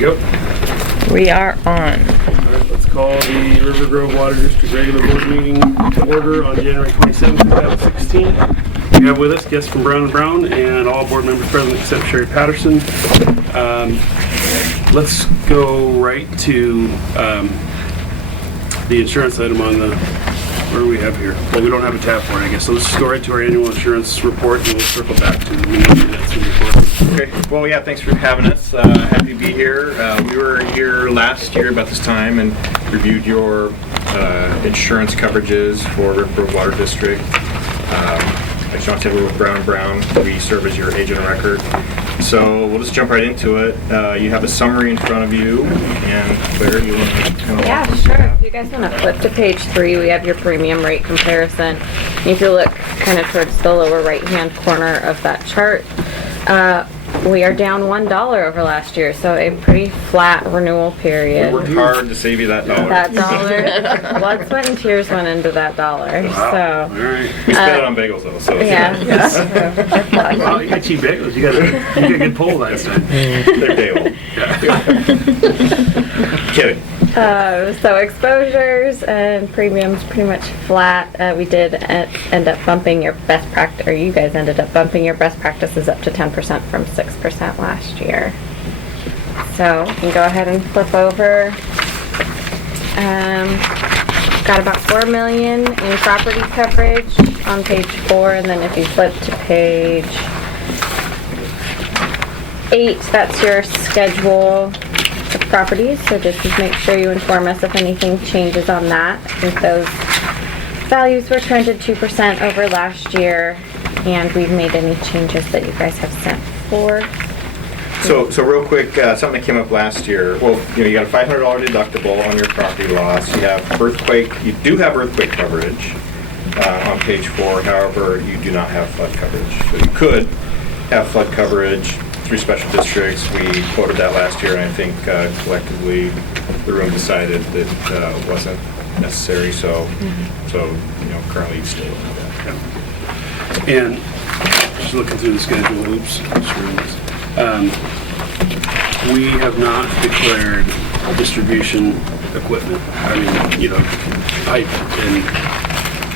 Go. We are on. All right, let's call the Rivergrove Water District regular board meeting to order on January 27th, 2016. We have with us guests from Brown & Brown and all board members present except Sherry Patterson. Let's go right to the insurance item on the, what do we have here? Well, we don't have a tab for it, I guess. So let's just go right to our annual insurance report and we'll circle back to the minutes and report. Okay, well, yeah, thanks for having us. Happy to be here. We were here last year about this time and reviewed your insurance coverages for Rivergrove Water District. As John said, we're with Brown & Brown. We serve as your agent of record. So we'll just jump right into it. You have a summary in front of you, and Claire, you want to kind of Yeah, sure. If you guys want to flip to page 3, we have your premium rate comparison. And if you look kind of towards the lower right-hand corner of that chart, we are down $1 over last year, so a pretty flat renewal period. We worked hard to save you that dollar. That dollar, blood, sweat, and tears went into that dollar. Wow. So. All right. We spent it on bagels though, so Yeah. Well, you got cheap bagels. You got a good pull last time. they're day old. Kidding. So exposures and premiums pretty much flat. We did end up bumping your best practice, or you guys ended up bumping your best practices up to 10% from 6% last year. So you can go ahead and flip over. Got about $4 million in property coverage on page 4, and then if you flip to page 8, that's your schedule of properties. So just make sure you inform us if anything changes on that. I think those values were trended 2% over last year, and we've made any changes that you guys have sent for. So real quick, something that came up last year. Well, you got a $500 deductible on your property loss. You have earthquake. You do have earthquake coverage on page 4. However, you do not have flood coverage. So you could have flood coverage through special districts. We quoted that last year, and I think collectively the room decided that it wasn't necessary. So currently you still don't have that. Yeah. And just looking through the schedule, we have not declared distribution equipment. I mean, pipe and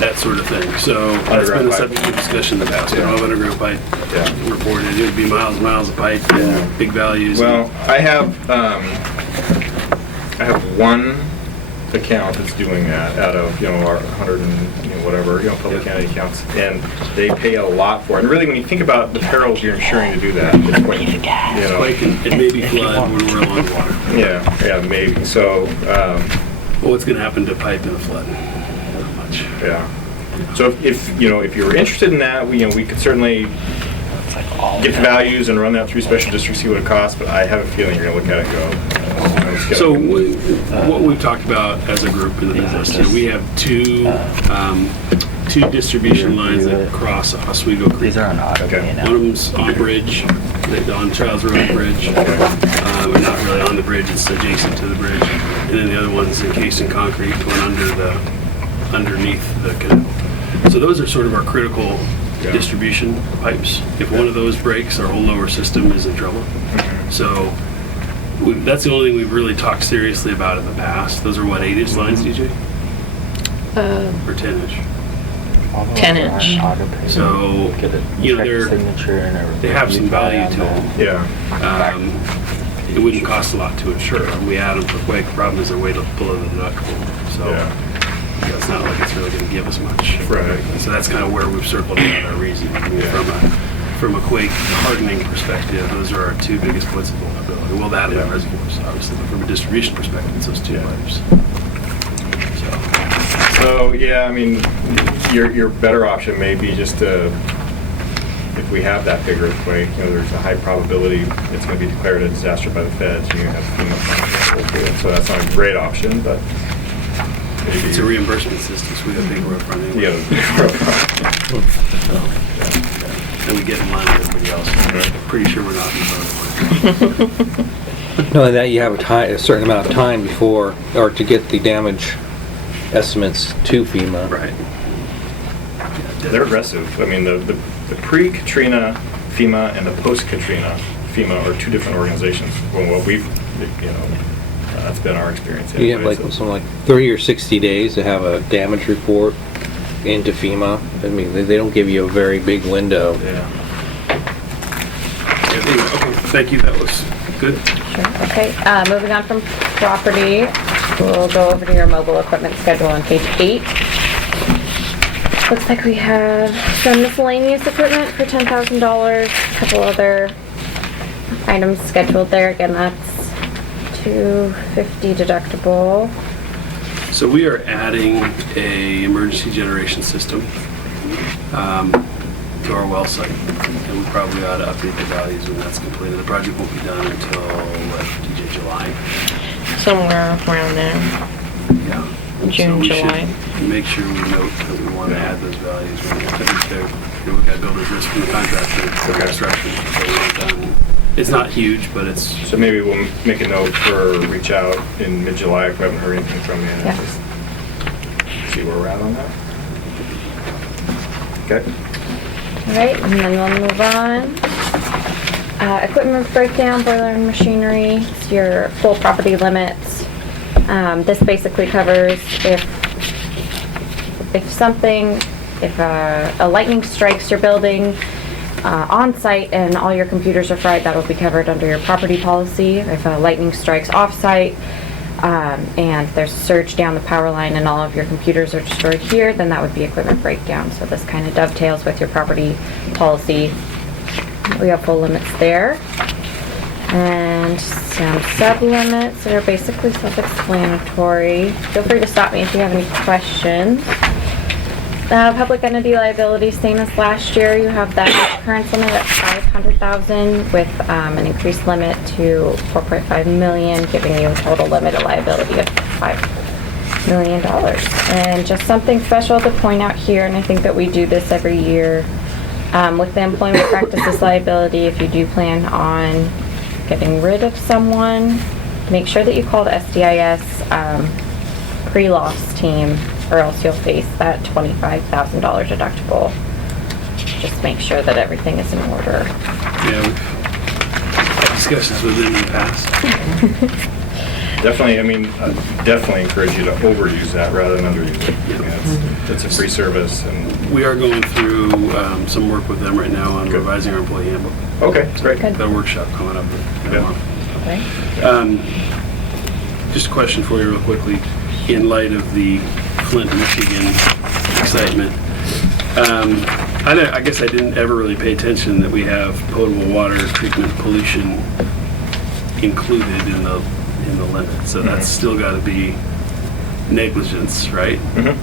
that sort of thing. So that's been a subject of discussion in the past. Yeah. All underground pipe reported. It would be miles and miles of pipe and big values. Well, I have one account that's doing that out of our 100 and whatever public county accounts, and they pay a lot for it. And really, when you think about the perils you're insuring to do that, it's quite, Quake and maybe flood when we're along the water. Yeah, maybe. So, what's going to happen to pipe in a flood? Not much. Yeah. So if you're interested in that, we could certainly get the values and run that through special districts, see what it costs. But I have a feeling you're going to look at it and go. So what we've talked about as a group in the business, we have two distribution lines that cross Oswego Creek. These are on auto pay now. One of them's on bridge, on Childs Road Bridge. We're not really on the bridge; it's adjacent to the bridge. And then the other one's encased in concrete, going underneath the canal. So those are sort of our critical distribution pipes. If one of those breaks, our whole lower system is in trouble. So. That's the only thing we've really talked seriously about in the past. Those are what, 8-inch lines, DJ? Or 10-inch? 10-inch. So, they have some value to them. Yeah. It wouldn't cost a lot to insure them. We add them for quake. The problem is they're way below the deductible. So, it's not like it's really going to give us much. Right. So that's kind of where we've circled out our reasoning. From a quake hardening perspective, those are our two biggest points of vulnerability. Well, that and the reservoirs, obviously, but from a distribution perspective, it's those two pipes. So yeah, I mean, your better option may be just to, if we have that big earthquake, there's a high probability it's going to be declared a disaster by the feds. You have FEMA funds to it, so that's not a great option, but. Maybe. It's a reimbursement system, so we have to pay more upfront anyway. And we get in line with everybody else. I'm pretty sure we're not in the Knowing that you have a certain amount of time before, or to get the damage estimates to FEMA. Right. They're aggressive. I mean, the pre-Katrina FEMA and the post-Katrina FEMA or two different organizations. Well, what we've, that's been our experience. You have anyway, like so- something like 30 or 60 days to have a damage report into FEMA. I mean, they don't give you a very big window. Yeah. Okay, thank you, that was good. Sure, okay. Moving on from property, we'll go over to your mobile equipment schedule on page 8. Looks like we have some miscellaneous equipment for $10,000, a couple other items scheduled there. Again, that's $250 deductible. So we are adding a emergency generation system to our well site, and we probably ought to update the values when that's completed. The project won't be done until, DJ, July? Somewhere around there. Yeah. June, So we July. should make sure we note that we want to add those values. We've got builder's risk from the contractor for construction, so we're done. It's not huge, but it's, So maybe we'll make a note for reach out in mid-July if we haven't heard anything from you. And Yeah. just see where we're at on that. Okay. All right, and then we'll move on. Equipment breakdown, boiler and machinery, it's your full property limits. This basically covers if a lightning strikes your building on site and all your computers are fried, that will be covered under your property policy. If a lightning strikes off site and there's a surge down the power line and all of your computers are destroyed here, then that would be equipment breakdown. So this kind of dovetails with your property policy. We have full limits there. And some sub-limits that are basically self-explanatory. Feel free to stop me if you have any questions. Public entity liability, same as last year. You have that current limit at $500,000 with an increased limit to $4.5 million, giving you a total limit of liability of $5 million. And just something special to point out here, and I think that we do this every year, with the employment practices liability, if you do plan on getting rid of someone, make sure that you call the SDIS pre-loss team, or else you'll face that $25,000 deductible. Just make sure that everything is in order. yeah, we've had discussions with them in the past. Definitely, I mean, definitely encourage you to overuse that rather than underuse it. It's a free service and. We are going through some work with them right now on Good. revising our employee handbook. Okay, great. Good. Got a workshop coming up in a Yeah. month. Okay. Just a question for you real quickly. In light of the Flint, Michigan excitement, I guess I didn't ever really pay attention that we have potable water treatment pollution included in the limit. So that's still got to be negligence, right? Mhm.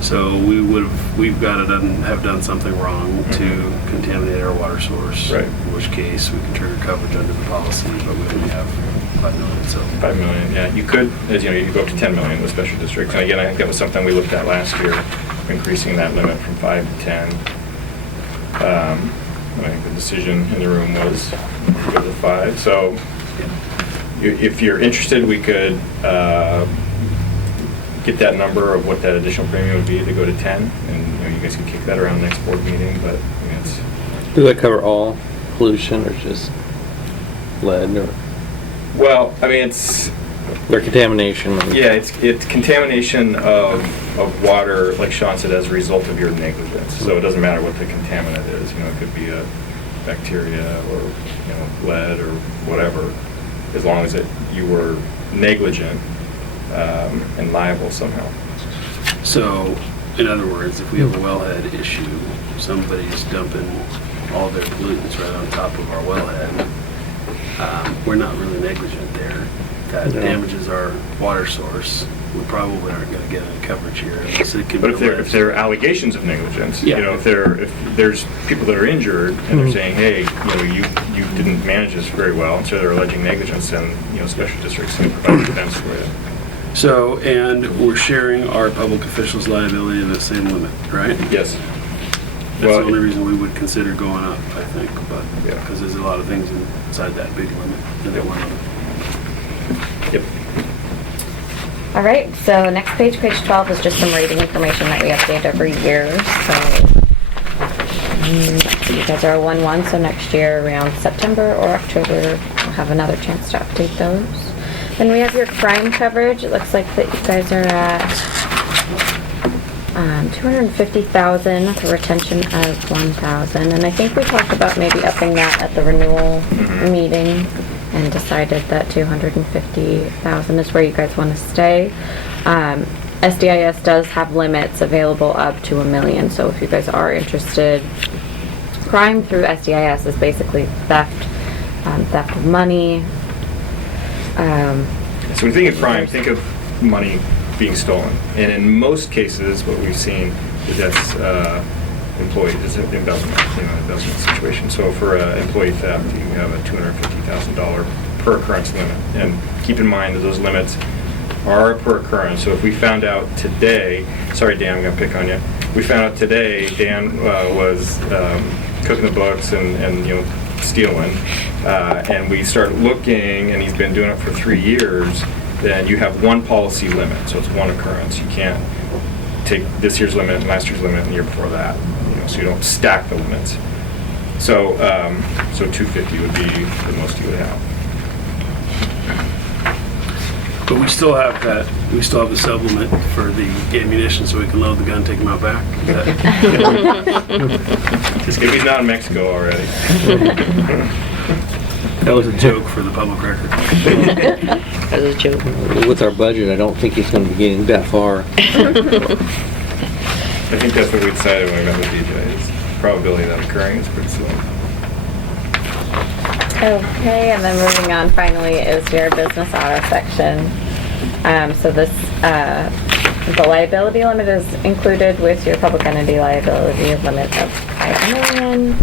So we've got to have done something wrong to contaminate our water source. Right. In which case we can trigger coverage under the policy, but we only have $5 million, so. 5 million, yeah. You could, as you know, you could go up to 10 million with special districts. And again, I think that was something we looked at last year, increasing that limit from 5 to 10. And I think the decision in the room was to go to 5. So if you're interested, we could get that number of what that additional premium would be to go to 10. And you guys can kick that around the next board meeting, but I mean, it's, Do that cover all pollution or just lead or well, I mean, it's, their contamination? yeah, it's contamination of water, like Sean said, as a result of your negligence. So it doesn't matter what the contaminant is, it could be a bacteria or, lead or whatever, as long as you were negligent and liable somehow. So, in other words, if we have a wellhead issue, somebody's dumping all their pollutants right on top of our wellhead, we're not really negligent there. That No. damages our water source. We probably aren't going to get any coverage here. Unless it can But be if there are allegations of negligence, Yeah. if there's people that are injured and they're saying, hey, you didn't manage this very well, and so they're alleging negligence, then special districts can provide defense for it. So, and we're sharing our public officials' liability in the same limit, right? Yes. That's Well, the only reason we would consider going up, I think, but, Yeah. because there's a lot of things inside that big limit, in that one limit. Yep. All right, so next page, page 12, is just some rating information that we update every year. So You guys are a 1/1, so next year around September or October, we'll have another chance to update those. Then we have your crime coverage. It looks like that you guys are at 250,000 with a retention of 1,000. And I think we talked about maybe upping that at the renewal meeting and decided that 250,000 is where you guys want to stay. SDIS does have limits available up to $1 million, so if you guys are interested, crime through SDIS is basically theft, theft of money. So when you think of crime, think of money being stolen. And in most cases, what we've seen is that's employee, is an embezzlement, embezzlement situation. So for employee theft, you have a $250,000 per occurrence limit. And keep in mind that those limits are per occurrence. So if we found out today, sorry Dan, I'm gonna pick on you. We found out today Dan was cooking the books and stealing, and we start looking, and he's been doing it for 3 years. Then you have one policy limit, so it's one occurrence. You can't take this year's limit and last year's limit and the year before that. So you don't stack the limits. So 250 would be the most you would have. But we still have that, we still have the supplement for the ammunition so we can load the gun, take them out back. Just if he's not in Mexico already. That was a joke for the public record. As a joke. With our budget, I don't think he's gonna be getting that far. I think that's what we decided when we met with DJ. Is probability of that occurring is pretty slim. Okay, and then moving on finally is your business auto section. So this, the liability limit is included with your public entity liability limit of 5 million.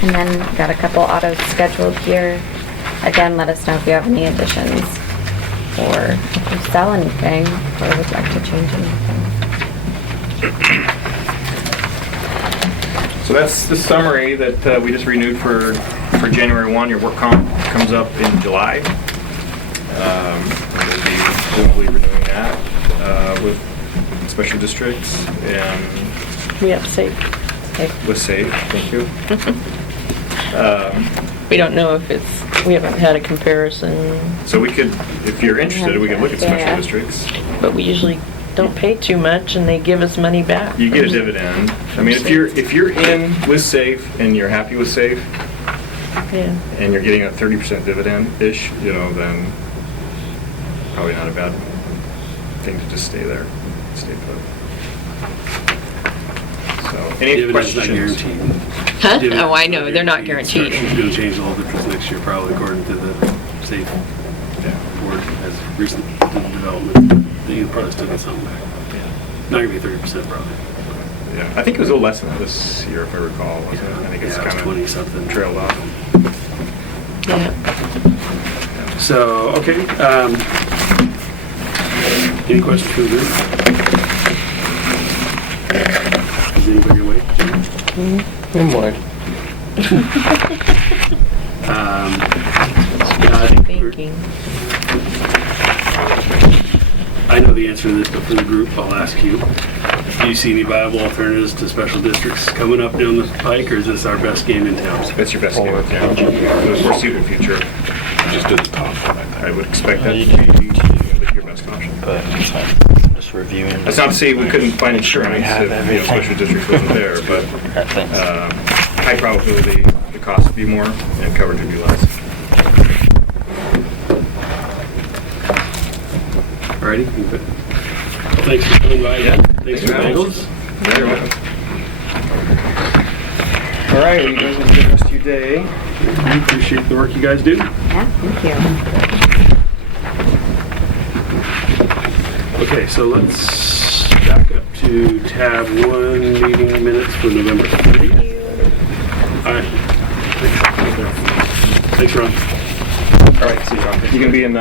And then got a couple autos scheduled here. Again, let us know if you have any additions or if you sell anything or would like to change anything. So that's the summary that we just renewed for January 1. Your work comp comes up in July. We'll be hopefully renewing that with special districts and We have to say, with SAFE. Thank you. we don't know if we haven't had a comparison, So we could, if you're interested, we could look at special Yeah. districts. but we usually don't pay too much and they give us money back. You get a dividend. I mean, if you're in with SAFE and you're happy with SAFE Yeah. and you're getting a 30% dividend-ish, then probably not a bad thing to just stay there, stay put. So, any Dividend's not questions? guaranteed. Huh? Dividend's Oh, I know, they're not guaranteed. It's going to change a little bit this next year, probably according to the safe board as recent development. You probably still get something back. Not going to be 30% probably. Yeah, I think it was a little less than this year, if I recall, wasn't it? I think it's Yeah, kind of 20 something. trailed off. Yeah. So, okay. Any questions for the group? Is anybody awake? I'm like, Yeah, I think we're- Thinking. I know the answer to this, but for the group, I'll ask you. Do you see any viable alternatives to special districts coming up down the pike, or is this our best game in town? That's your best game in town. For the foreseeable future, Just at the top. I would expect that to be your best option. But just reviewing. That's not to say we couldn't find insurance We have if everything. special districts wasn't there, but Thanks. high probability the cost would be more and coverage would be less. Alrighty? Well, thanks for coming by again. Thanks for Thanks. Bengals. Very welcome. All right, well, you guys have a good rest of your day. We appreciate the work you guys do. Yeah, thank you. Okay, so let's back up to tab 1, meeting minutes for November 30th. Alright. Thanks, Ron. All right, see you, John. You gonna be in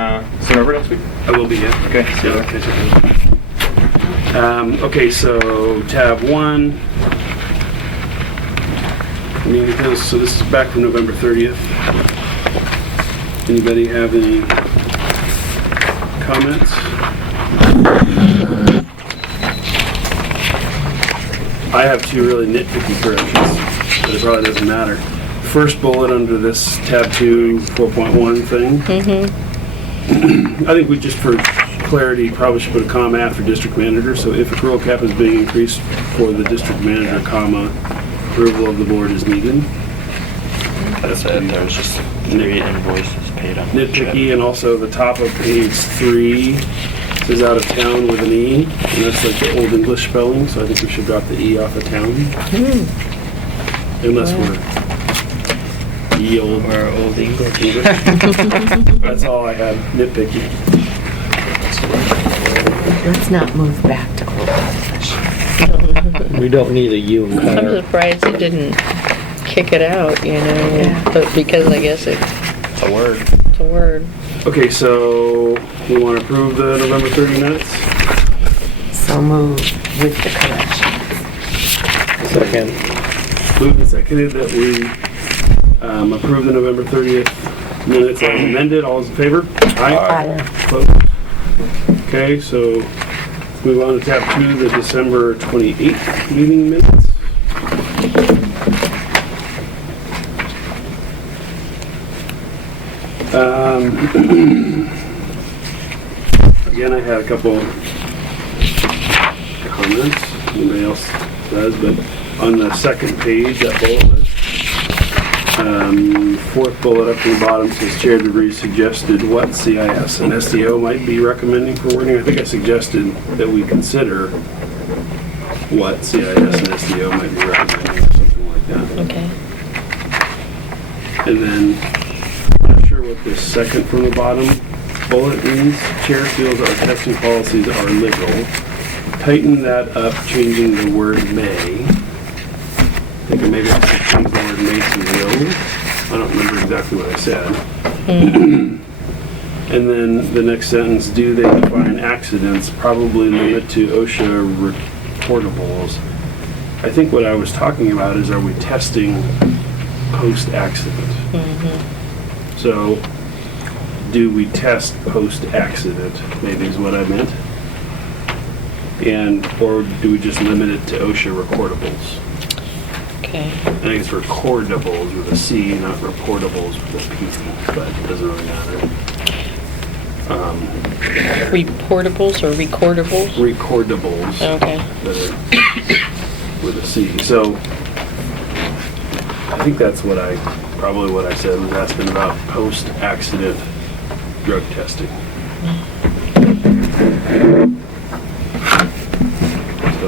Stone River next week? I will be, yeah. Okay, see you Yeah, there. catch up. Okay, so tab 1. So this is back from November 30th. Anybody have any comments? I have 2 really nitpicky corrections. but it probably doesn't matter. First bullet under this tab 2 4.1 thing. I think we just, for clarity, probably should put a comma after district manager. So if accrual cap is being increased for the district manager, comma, approval of the board is needed. That's it. There was just 3 invoices paid on. Nitpicky, and also the top of page 3 says out of town with an E, and that's like the old English spelling, so I think we should drop the E off of town. Unless we're old or old English. That's all I had, nitpicky. Let's not move back to old English. We don't need a U in I'm Connor. surprised it didn't kick it out, you know, Yeah. but because I guess it's A word. a word. Okay, so we want to approve the November 30 minutes? So move with the corrections. Second. Moved and seconded that we approve the November 30th minutes as amended. All those in favor? Aye. Opposed? Okay, so let's move on to tab 2, the December 28th meeting minutes. Again, I had a couple comments. Anybody else does, but on the second page, that bullet list, fourth bullet up from the bottom says Chair DeVries suggested what CIS and SDO might be recommending for wording. I think I suggested that we consider what CIS and SDO might be recommending or something like that. Okay. And then, I'm not sure what this second from the bottom bullet means. Chair feels our testing policies are liberal. Tighten that up, changing the word may. I think maybe I should change the word may to will. I don't remember exactly what I said. And then the next sentence, do they define accidents? Probably limit to OSHA reportables. I think what I was talking about is, are we testing post-accident? So, do we test post-accident, maybe is what I meant. Or do we just limit it to OSHA recordables? Okay. I think it's recordables with a C, not reportables with a P, but it doesn't really matter. Reportables or recordables? Recordables. Okay. That are with a C. So, I think that's probably what I said, was asking about post-accident drug testing. So,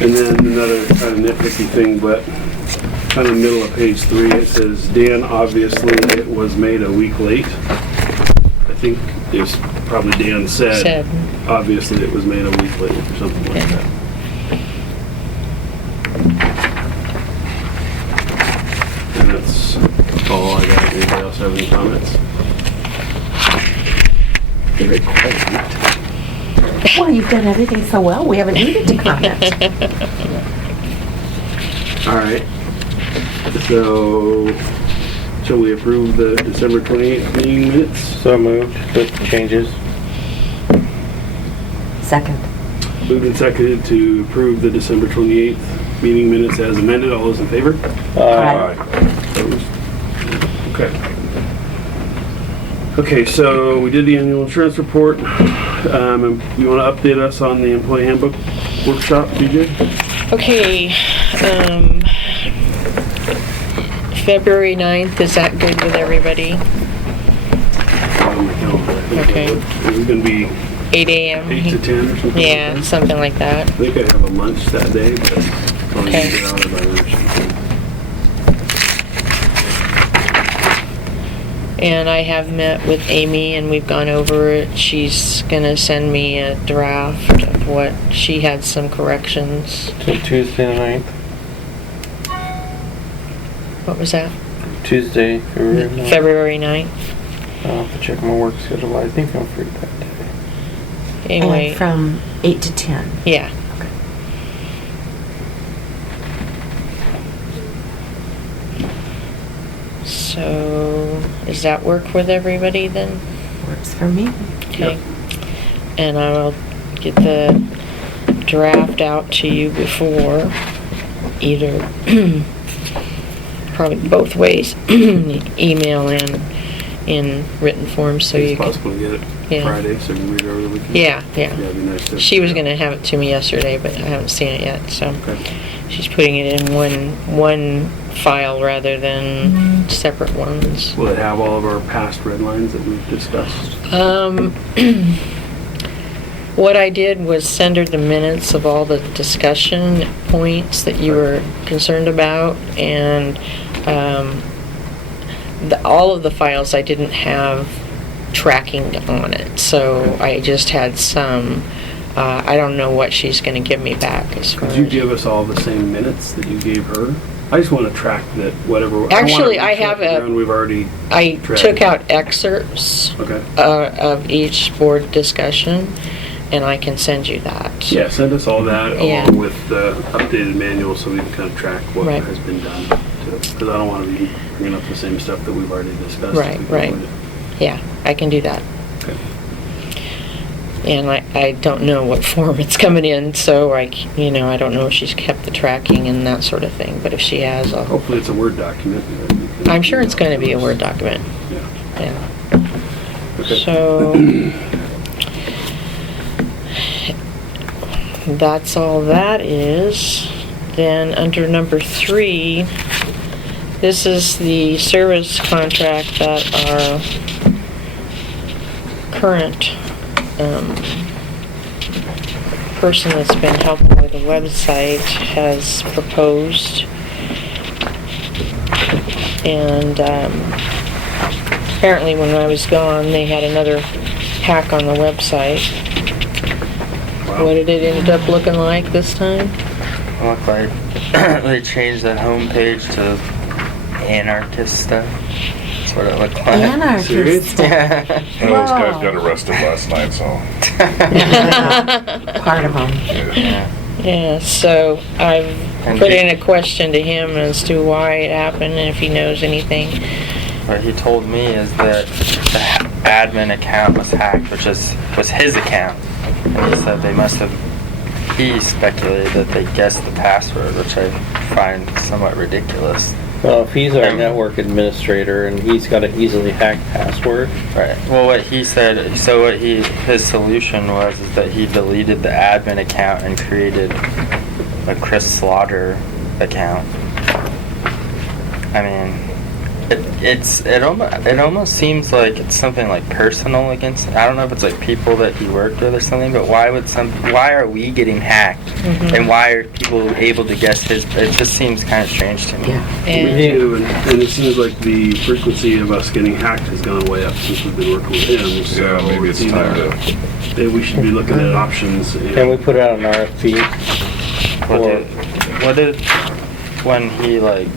and then another kind of nitpicky thing, but kind of middle of page 3, it says, Dan, obviously it was made a week late. I think it's probably Dan said, obviously it was made a week late or something like that. And that's all I got. Anybody else have any comments? Very quiet. Well, you've done everything so well, we haven't needed to comment. All right. So, shall we approve the December 28th meeting minutes? So moved with changes. Second. Moved and seconded to approve the December 28th meeting minutes as amended. All those in favor? Aye. Opposed? Okay. Okay, so we did the annual insurance report. And you want to update us on the employee handbook workshop, BJ? Okay, February 9th, is that good with everybody? On my calendar. I think Okay. It was going to be 8 a.m.? 8 to 10 or something like Yeah, that. something like that. I think I have a lunch that day, but probably Okay. get out of my lunch. And I have met with Amy and we've gone over it. She's gonna send me a draft of what, she had some corrections. Tuesday the 9th. What was that? Tuesday, February 9th. February 9th. I'll have to check my work schedule. I think I'm free that day. Anyway, And from 8 to 10. yeah. So, does that work with everybody then? Works for me. Okay. And I will get the draft out to you before, either, probably both ways, email and in written form, so It's you can. possible to get it Yeah. Friday, so we can read it over the weekend. Yeah, Yeah, yeah. it'd be nice to. She was gonna have it to me yesterday, but I haven't seen it yet, so. Okay. She's putting it in one file rather than separate ones. Will it have all of our past red lines that we've discussed? What I did was send her the minutes of all the discussion points that you were concerned about, and all of the files I didn't have tracking on it, so I just had some. I don't know what she's going to give me back as far Could you as. give us all the same minutes that you gave her? I just want to track that whatever. Actually, I I don't wanna have retract the a- ground we've already. I track. took out excerpts Okay. of each board discussion, and I can send you that. Yeah, send us all that Yeah. along with the updated manual so we can kind of track what Right. has been done. Because I don't want to be bringing up the same stuff that we've already discussed. Right, if we can right. avoid it. Yeah, I can do that. Okay. And I don't know what form it's coming in, so I don't know if she's kept the tracking and that sort of thing, but if she has, I'll. Hopefully it's a Word document. I'm sure it's going to be a Word document. Yeah. Yeah. Okay. So that's all that is. Then under number 3, this is the service contract that our current person that's been helping with the website has proposed. And apparently when I was gone, they had another hack on the website. Wow. What did it end up looking like this time? Look like they changed the homepage to anarchist stuff. That's what it looked like. Anarchist. Serious? Yeah. One of those guys Whoa. got arrested last night, so. Part of them. Yeah. Yeah, so I've And put he- in a question to him as to why it happened and if he knows anything. What he told me is that the admin account was hacked, which was his account. And he said he speculated that they guessed the password, which I find somewhat ridiculous. Well, if he's our network administrator and he's got an easily hacked password, Right. Well, what he said, so what his solution was is that he deleted the admin account and created a Chris Slaughter account. I mean, it almost seems like it's something like personal against. I don't know if it's like people that he worked with or something, but why are we getting hacked, and why are people able to guess his? It just seems kind of strange to me. Yeah. Me And too, and it seems like the frequency of us getting hacked has gone way up since we've been working with him. So Yeah, maybe it's time either to. that we should be looking at options. can we put out an RFP? What did when he like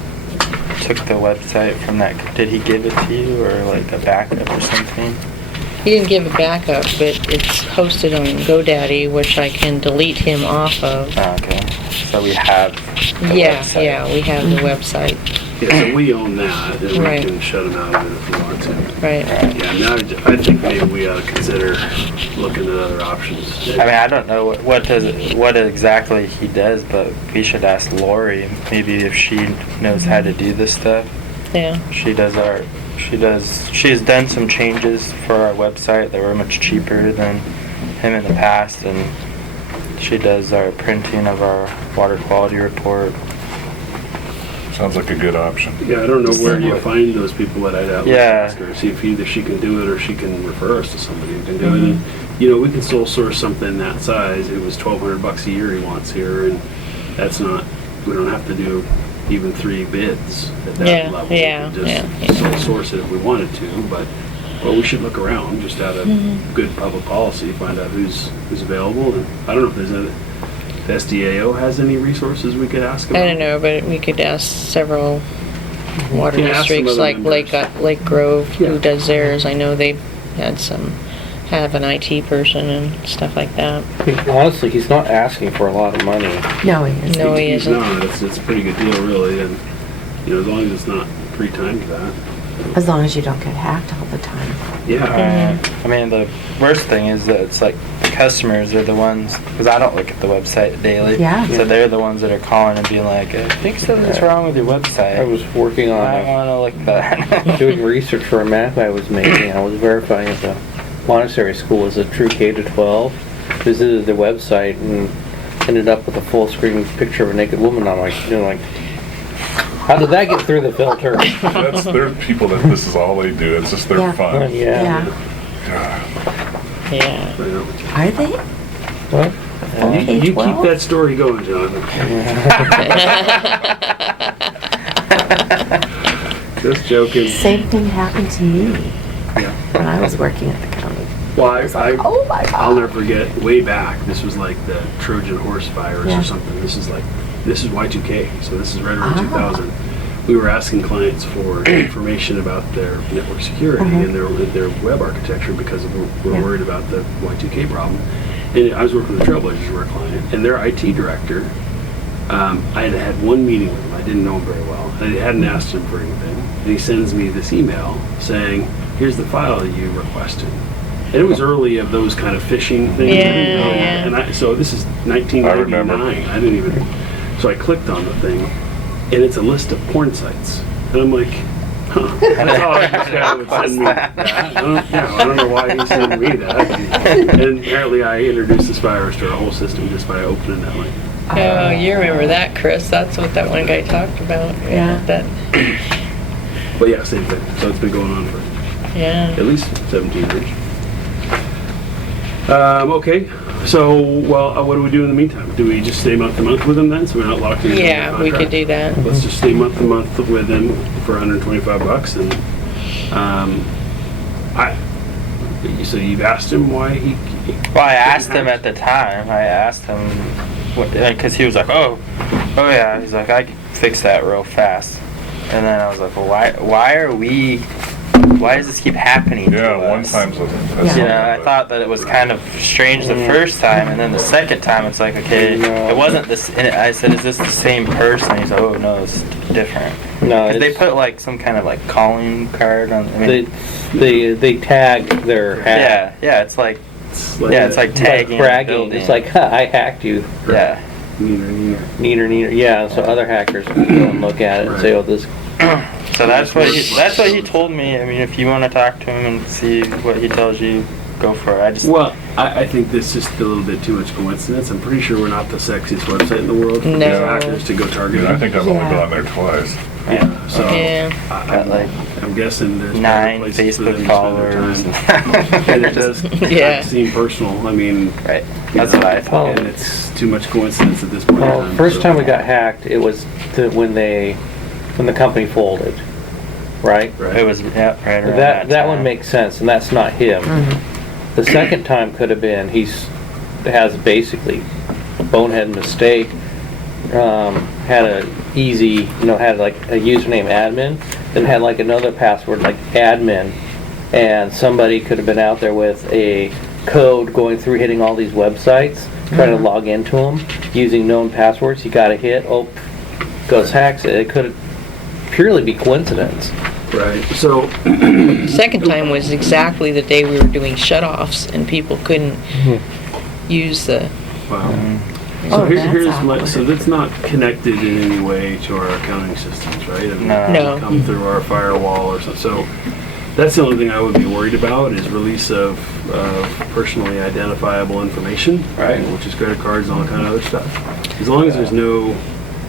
took the website from that? Did he give it to you or like a backup or something? he didn't give a backup, but it's hosted on GoDaddy, which I can delete him off of. Oh, okay, so we have. The Yeah, website. yeah, we have the website, Yeah, so we own that, and Right. we can shut them out of it if we want to. right. Yeah, now I think maybe we ought to consider looking at other options. I mean, I don't know what exactly he does, but we should ask Lori maybe if she knows how to do this stuff. Yeah, She's done some changes for our website that were much cheaper than him in the past, and she does our printing of our water quality report. Sounds like a good option. Yeah, I don't know where you find those people, but I'd at least Yeah. ask her, see if either she can do it or she can refer us to somebody who can do it. And, we can sole source something that size. It was $1,200 a year he wants here, and that's not, we don't have to do even 3 bids at that Yeah, level. yeah, We can yeah. just sole source it if we wanted to, but we should look around just out of good public policy, find out who's available. And I don't know if if the SDAO has any resources we could ask about. I don't know, but we could ask several water You can ask some districts other like members. Lake Grove, who Yeah. does theirs. I know they have an IT person and stuff like that. Honestly, he's not asking for a lot of money. No, he isn't. No, he He's isn't. not. It's a pretty good deal, really, and as long as it's not 3 times that. As long as you don't get hacked all the time. Yeah. I mean, the worst thing is that it's like the customers are the ones, because I don't look at the website daily. Yeah. So they're the ones that are calling and being like, I think something's wrong with your website. I was working I on want to look at that. doing research for a map I was making. I was verifying if the Montessori school is a true K-12. Visited their website and ended up with a full screen picture of a naked woman. I'm like, how did that get through the filter? There are people that this is all they do. It's just their Yeah. fun. Yeah. God. Yeah. Are they? What? You keep K-12? that story going, Jonathan. Just joking. Same thing happened to me Yeah. when I was working at the county. Well, Oh my God. I'll never forget, way back, this was like the Trojan horse virus Yeah. or something. This is Y2K, so this is right around Ah. 2000. We were asking clients for information about their network security and their web architecture because we're Yeah. worried about the Y2K problem. And I was working with Trailblazers, who were a client, and their IT director, I had had one meeting with him. I didn't know him very well. I hadn't asked him for anything. And he sends me this email saying, here's the file you requested. And it was early of those kind of phishing things. Yeah, I didn't know. yeah. And so this is 1999. I didn't even. So I clicked on the thing, and it's a list of porn sites. And I'm like, huh. That's all this guy would send me. That. I don't know why he sent me that. And apparently I introduced this virus to our whole system just by opening that link. Oh, you remember that, Chris? That's what that one guy talked about. Yeah. That. But yeah, same thing. So it's been going on for Yeah. at least 17 years. Okay, so, what do we do in the meantime? Do we just stay month to month with them then, so we're not locked into a Yeah, we contract? could do that. Let's just stay month to month with them for $125, and, so you've asked him why he... Well, I asked him at the time. I asked him, because he was like, oh yeah. He's like, I can fix that real fast. And then I was like, well, why does this keep happening to Yeah, us? one time's I thought that it was kind of strange the first time, and then the second time it's like, okay, it wasn't this. And I said, is this the same person? He's like, oh no, it's different. No, 'Cause they it's- put like some kind of like calling card on. I mean, They tag their hack. yeah, it's like It's like tagging, and bragging. building. It's like, I hacked you. yeah. Neater. Yeah, so other hackers go and look at it and say, oh, this. So that's what he told me. I mean, if you want to talk to him and see what he tells you, go for it. Well, I think this is just a little bit too much coincidence. I'm pretty sure we're not the sexiest website in the world for No. these hackers to go target. I think I've only Yeah. been on there twice. Yeah, so Yeah. Got like I'm guessing there's 9 better places for them Facebook to followers. spend their time. And it does Yeah. seem personal. I mean, Right. you That's know, what I thought. and it's too much coincidence at this point in Well, time. first so- time we got hacked, it was when the company folded, right? Right. It was right around That one time. makes sense, and that's not him. The second time could have been has basically a bonehead mistake. Had a easy, had like a username admin, then had like another password like admin, and somebody could have been out there with a code going through hitting all these websites, trying to log into them using known passwords. You got a hit, goes hacks it. It could purely be coincidence. Right. So, Second time was exactly the day we were doing shut-offs and people couldn't use the. wow. Mm-hmm. So Oh, that's here's awkward. so that's not connected in any way to our accounting systems, right? I mean, No. it No. doesn't come through our firewall or something. So that's the only thing I would be worried about is release of personally identifiable information, Right. Which is credit cards and all kind of other stuff. As long as there's no,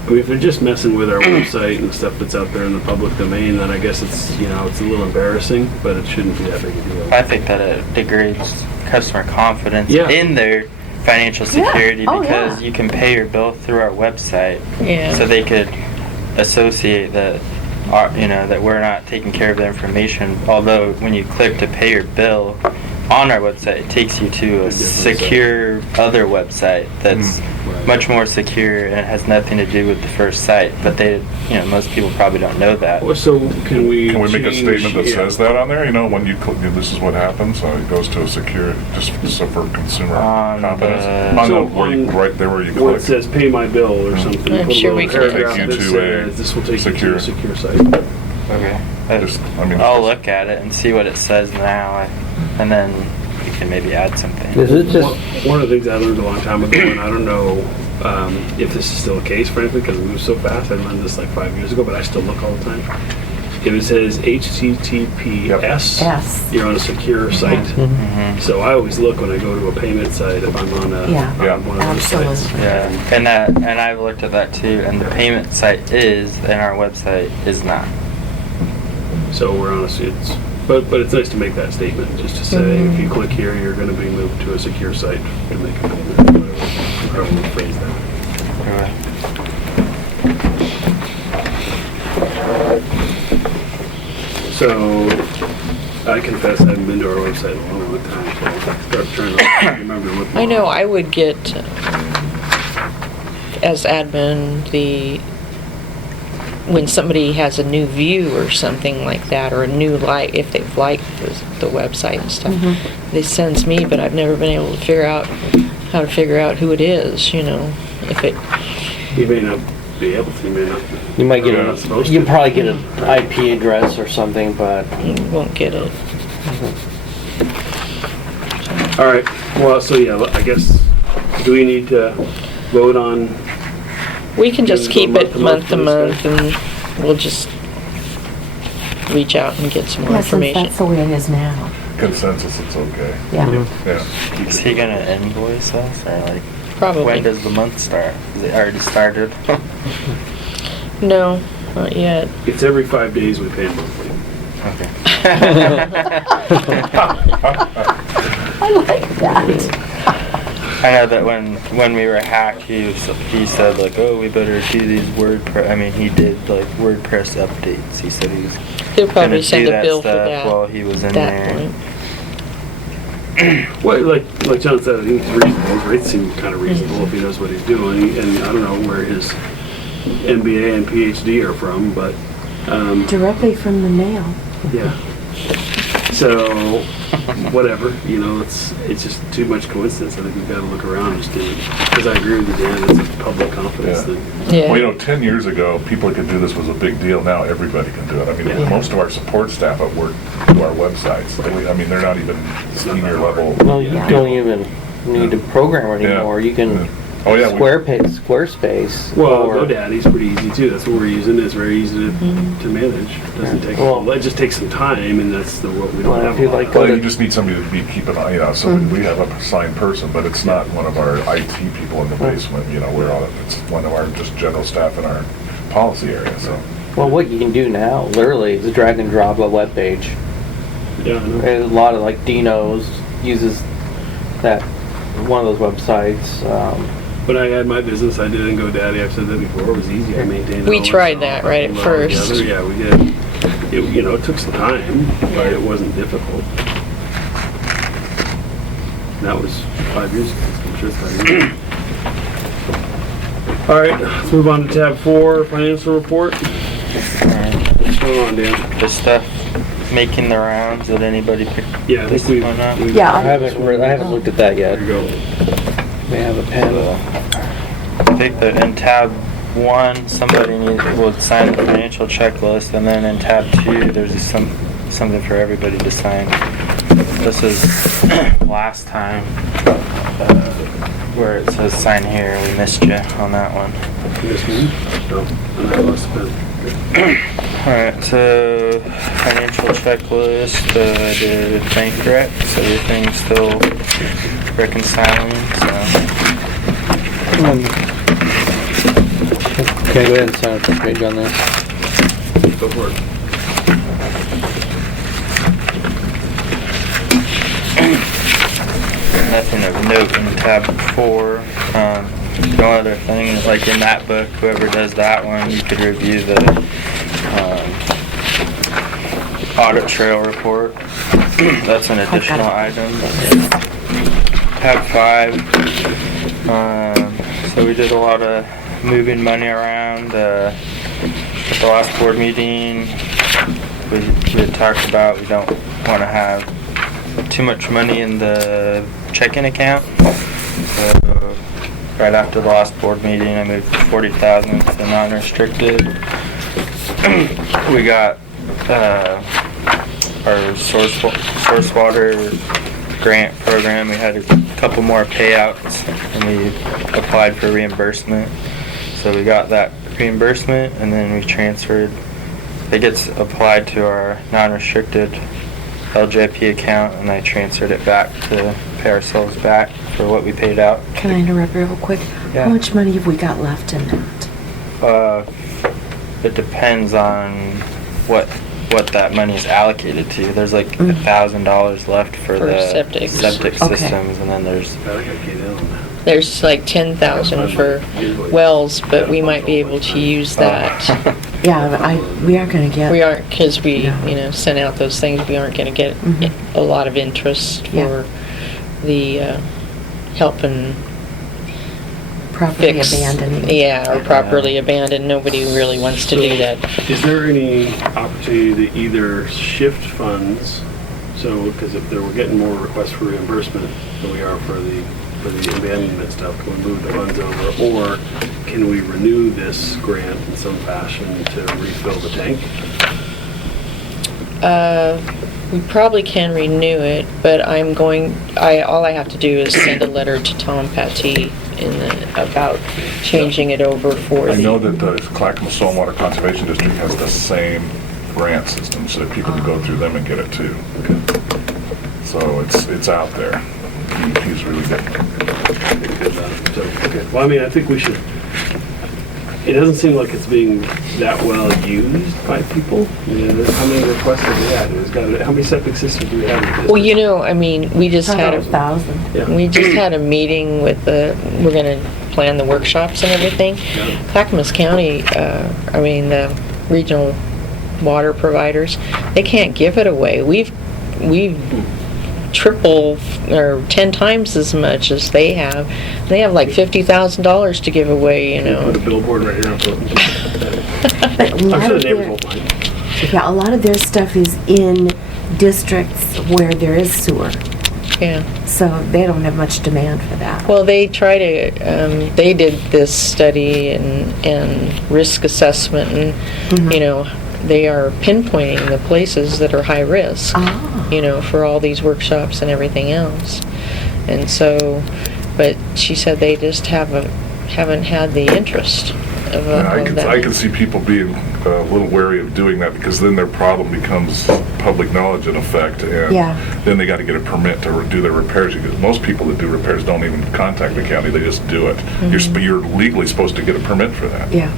I mean, if they're just messing with our website and stuff that's out there in the public domain, then I guess it's it's a little embarrassing, but it shouldn't be that big a deal. I think that it degrades customer confidence Yeah. in their financial security Oh, because yeah. you can pay your bill through our website, Yeah. so they could associate that that we're not taking care of their information. Although when you click to pay your bill on our website, it takes you to a different secure other website that's Right. much more secure and it has nothing to do with the first site. But most people probably don't know that. Well, so can we Can we make a change- statement that yeah. says that on there? When you click, this is what happens, so it goes to a secure, just so for consumer On confidence. the- On So the, right there where you Where it click. says pay my bill or something. I'm put a sure little we can- paragraph Take you that to says a this will take you to secure- a secure site. Okay. I'll look at it and see what it says now, and then we can maybe add something. Is it just, One of the things I learned a long time ago, and I don't know if this is still the case, frankly, because it moves so fast. I learned this like 5 years ago, but I still look all the time. If it says HTTPS, Yes. you're on a secure site. Mhm. So I always look when I go to a payment site if I'm on Yeah. on one of those Absolutely. sites. Yeah, and I've looked at that too, and the payment site is, and our website is not. So we're on but it's nice to make that statement, just to say, if you click here, you're going to be moved to a secure site to make a payment, whatever we phrase that. So, I confess I haven't been to our website in a long time, so I'll start trying to remember what. I know I would get, as admin, when somebody has a new view or something like that, or a new if they've liked the website and stuff, they sends me, but I've never been able to figure out how to figure out who it is, if it. You may not be able to, you might get You're not supposed to. you probably get an IP address or something, but You won't get it. All right, well, so yeah, I guess, do we need to vote on? We can just Go keep it month to month month to month, and we'll just reach out and get some more Yeah, since information. that's the way it is now. Consensus, it's okay. Yeah. Yeah. Is he gonna invoice us, or like, Probably. when does the month start? Is it already started? No, not yet. It's every 5 days we pay monthly. Okay. I like that. I know that when we were hacked, he said like, oh, we better do these WordPress. I mean, he did like WordPress updates. He said he was They'll gonna probably do send a that bill for stuff that. while he was in that there. point. Well, like John said, I think it's reasonable. His rates seem kind of reasonable if he knows what he's doing. And I don't know where his MBA and PhD are from, but Directly from the mail. yeah. So whatever, it's just too much coincidence. I think we've got to look around just because I agree with you, Dan. It's a public confidence Yeah. thing. Yeah. Well, 10 years ago, people could do this was a big deal. Now everybody can do it. I mean, Yeah. most of our support staff at work do our websites. They're not even senior level. well, you don't even need to program anymore. You can Oh, yeah. Squarespace. Well, or- GoDaddy's pretty easy too. That's what we're using. It's very easy to manage. It doesn't take. Well- It just takes some time, and that's what we don't Well, have. if you a lot like of. Well, you just need somebody to be keeping an eye, so we have a assigned person, but it's not one of our IT people in the basement, we're on it. It's one of our just general staff in our policy area, so. Well, what you can do now, literally, is drag and drop a web page. Yeah, I know. A lot of like Dino's uses that one of those websites. When I had my business, I did in GoDaddy. I've said that before. It was easy to maintain. We all tried myself. that right I at pulled it all first. together. Yeah, we did. It took some time, but it wasn't difficult. And that was 5 years ago. I'm sure it's 5 years ago. All right, let's move on to tab 4, financial report. What's going on, Dan? The stuff making the rounds. Did anybody pick Yeah, I this think one up? we. Yeah. I haven't looked at that yet. There you go. May have a pen. I think that in tab 1, somebody will sign the financial checklist, and then in tab 2, there's something for everybody to sign. This is last time where it says sign here. We missed you on that one. This one? No, I lost the pen. Alright, so financial checklist, the bank recs, everything's still reconciling, so. Okay, go ahead and sign up the page on this. Go for it. Nothing of note in tab 4. The only other thing is, like in that book, whoever does that one, you could review the audit trail report. That's an additional item. Tab 5. So we did a lot of moving money around. At the last board meeting, we had talked about we don't want to have too much money in the checking account. So right after the last board meeting, I moved 40,000 to the non-restricted. We got our source water grant program. We had a couple more payouts, and we applied for reimbursement. So we got that reimbursement, and then we transferred. It gets applied to our non-restricted LJP account, and I transferred it back to pay ourselves back for what we paid out. Can I interrupt real quick? Yeah. How much money have we got left in that? It depends on what that money is allocated to. There's like $1,000 left for For the septic. septic Okay. systems, and then there's I gotta get in on that. There's like 10,000 for wells, but we might be able to use that. Yeah, we aren't gonna get. We aren't, because we, No. you know, sent out those things, we aren't gonna get a lot of interest Yeah. for the helping Properly fix. abandoning. Yeah, or properly abandoned. Nobody really wants to do that. Is there any opportunity to either shift funds, so, because if we're getting more requests for reimbursement than we are for the abandonment stuff, can we move the funds over? Or can we renew this grant in some fashion to refill the tank? We probably can renew it, but all I have to do is send a letter to Tom Patty about changing it over for I know the, that the Clackamas Stormwater Conservation District has the same grant system, so that people can go through them and get it too. So it's out there. He's really good. So, okay. Well, I mean, I think we should, it doesn't seem like it's being that well used by people. How many requests have we had? How many septic systems do we have in the well, you district? know, I mean, we just had a 100,000. Yeah. We just had a meeting with we're gonna plan the workshops and everything. Yeah. Clackamas County, the regional water providers, they can't give it away. We've triple or 10 times as much as they have. They have like $50,000 to give away, you Put a know. billboard right here. But a lot I'm sure of the neighbors their, won't mind. yeah, a lot of their stuff is in districts where there is sewer, Yeah. so they don't have much demand for that. Well, they try to, they did this study and risk assessment and, you know, they are pinpointing the places that are high risk, you know, for all these workshops and everything else. And so, but she said they just haven't had the interest of, I can see people being a little wary of doing that, because then their problem becomes public knowledge in effect, and Yeah. then they got to get a permit to do their repairs. Because most people that do repairs don't even contact the county; they just do it. You're legally supposed to get a permit for that. Yeah.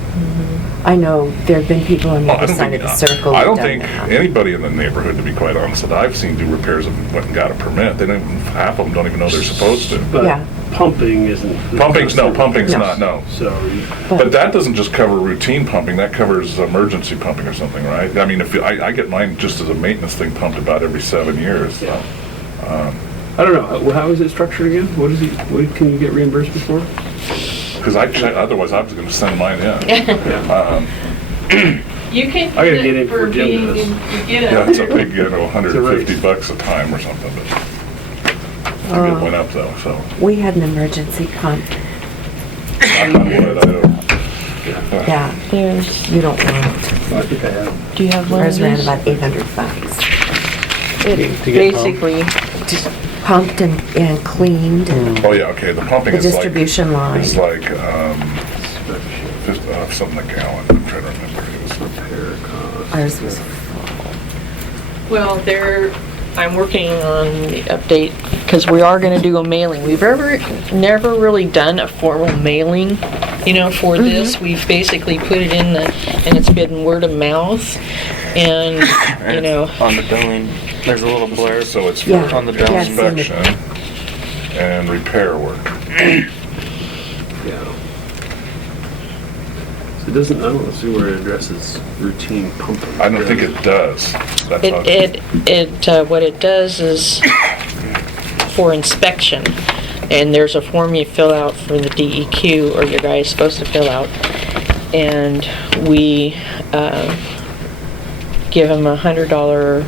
I know there have been people on the Well, other side of the circle. I who've don't done think that. anybody in the neighborhood, to be quite honest, that I've seen do repairs and went and got a permit. They don't even, half of them don't even know they're supposed to. But Yeah. pumping isn't. Pumping's No. not, no. So, But that doesn't just cover routine pumping, that covers emergency pumping or something, right? I mean, I get mine just as a maintenance thing pumped about every 7 years. yeah. I don't know, how is it structured again? What can you get reimbursement for? Because otherwise I was gonna send mine in. Yeah. You can I gotta get in for Jim this. Yeah, it's a big, $150 race. bucks a time or something, but it went up though, so. We had an emergency pump. Knock on wood, I don't. Yeah, There's, you don't want it. I think I have. do you have one of Ours ran these? about 800 bucks. It To get basically, Just pumped and cleaned and Oh, yeah, okay, the pumping the is like. distribution line. It's like, something a gallon, I'm trying to remember. It was Repair cost. Ours was full. well, I'm working on the update, because we are gonna do a mailing. We've never really done a formal mailing, you know, for this. We've basically put it in and it's been word of mouth, and, you know, on the billing. There's a little blurb. So it's Yeah. for On the bill. Yeah, it's in the- inspection and repair work. Yeah. So it doesn't, I don't see where it addresses routine pumping. I don't think it does. That's all. what it does is for inspection, and there's a form you fill out for the DEQ, or your guy is supposed to fill out, and we give them $100,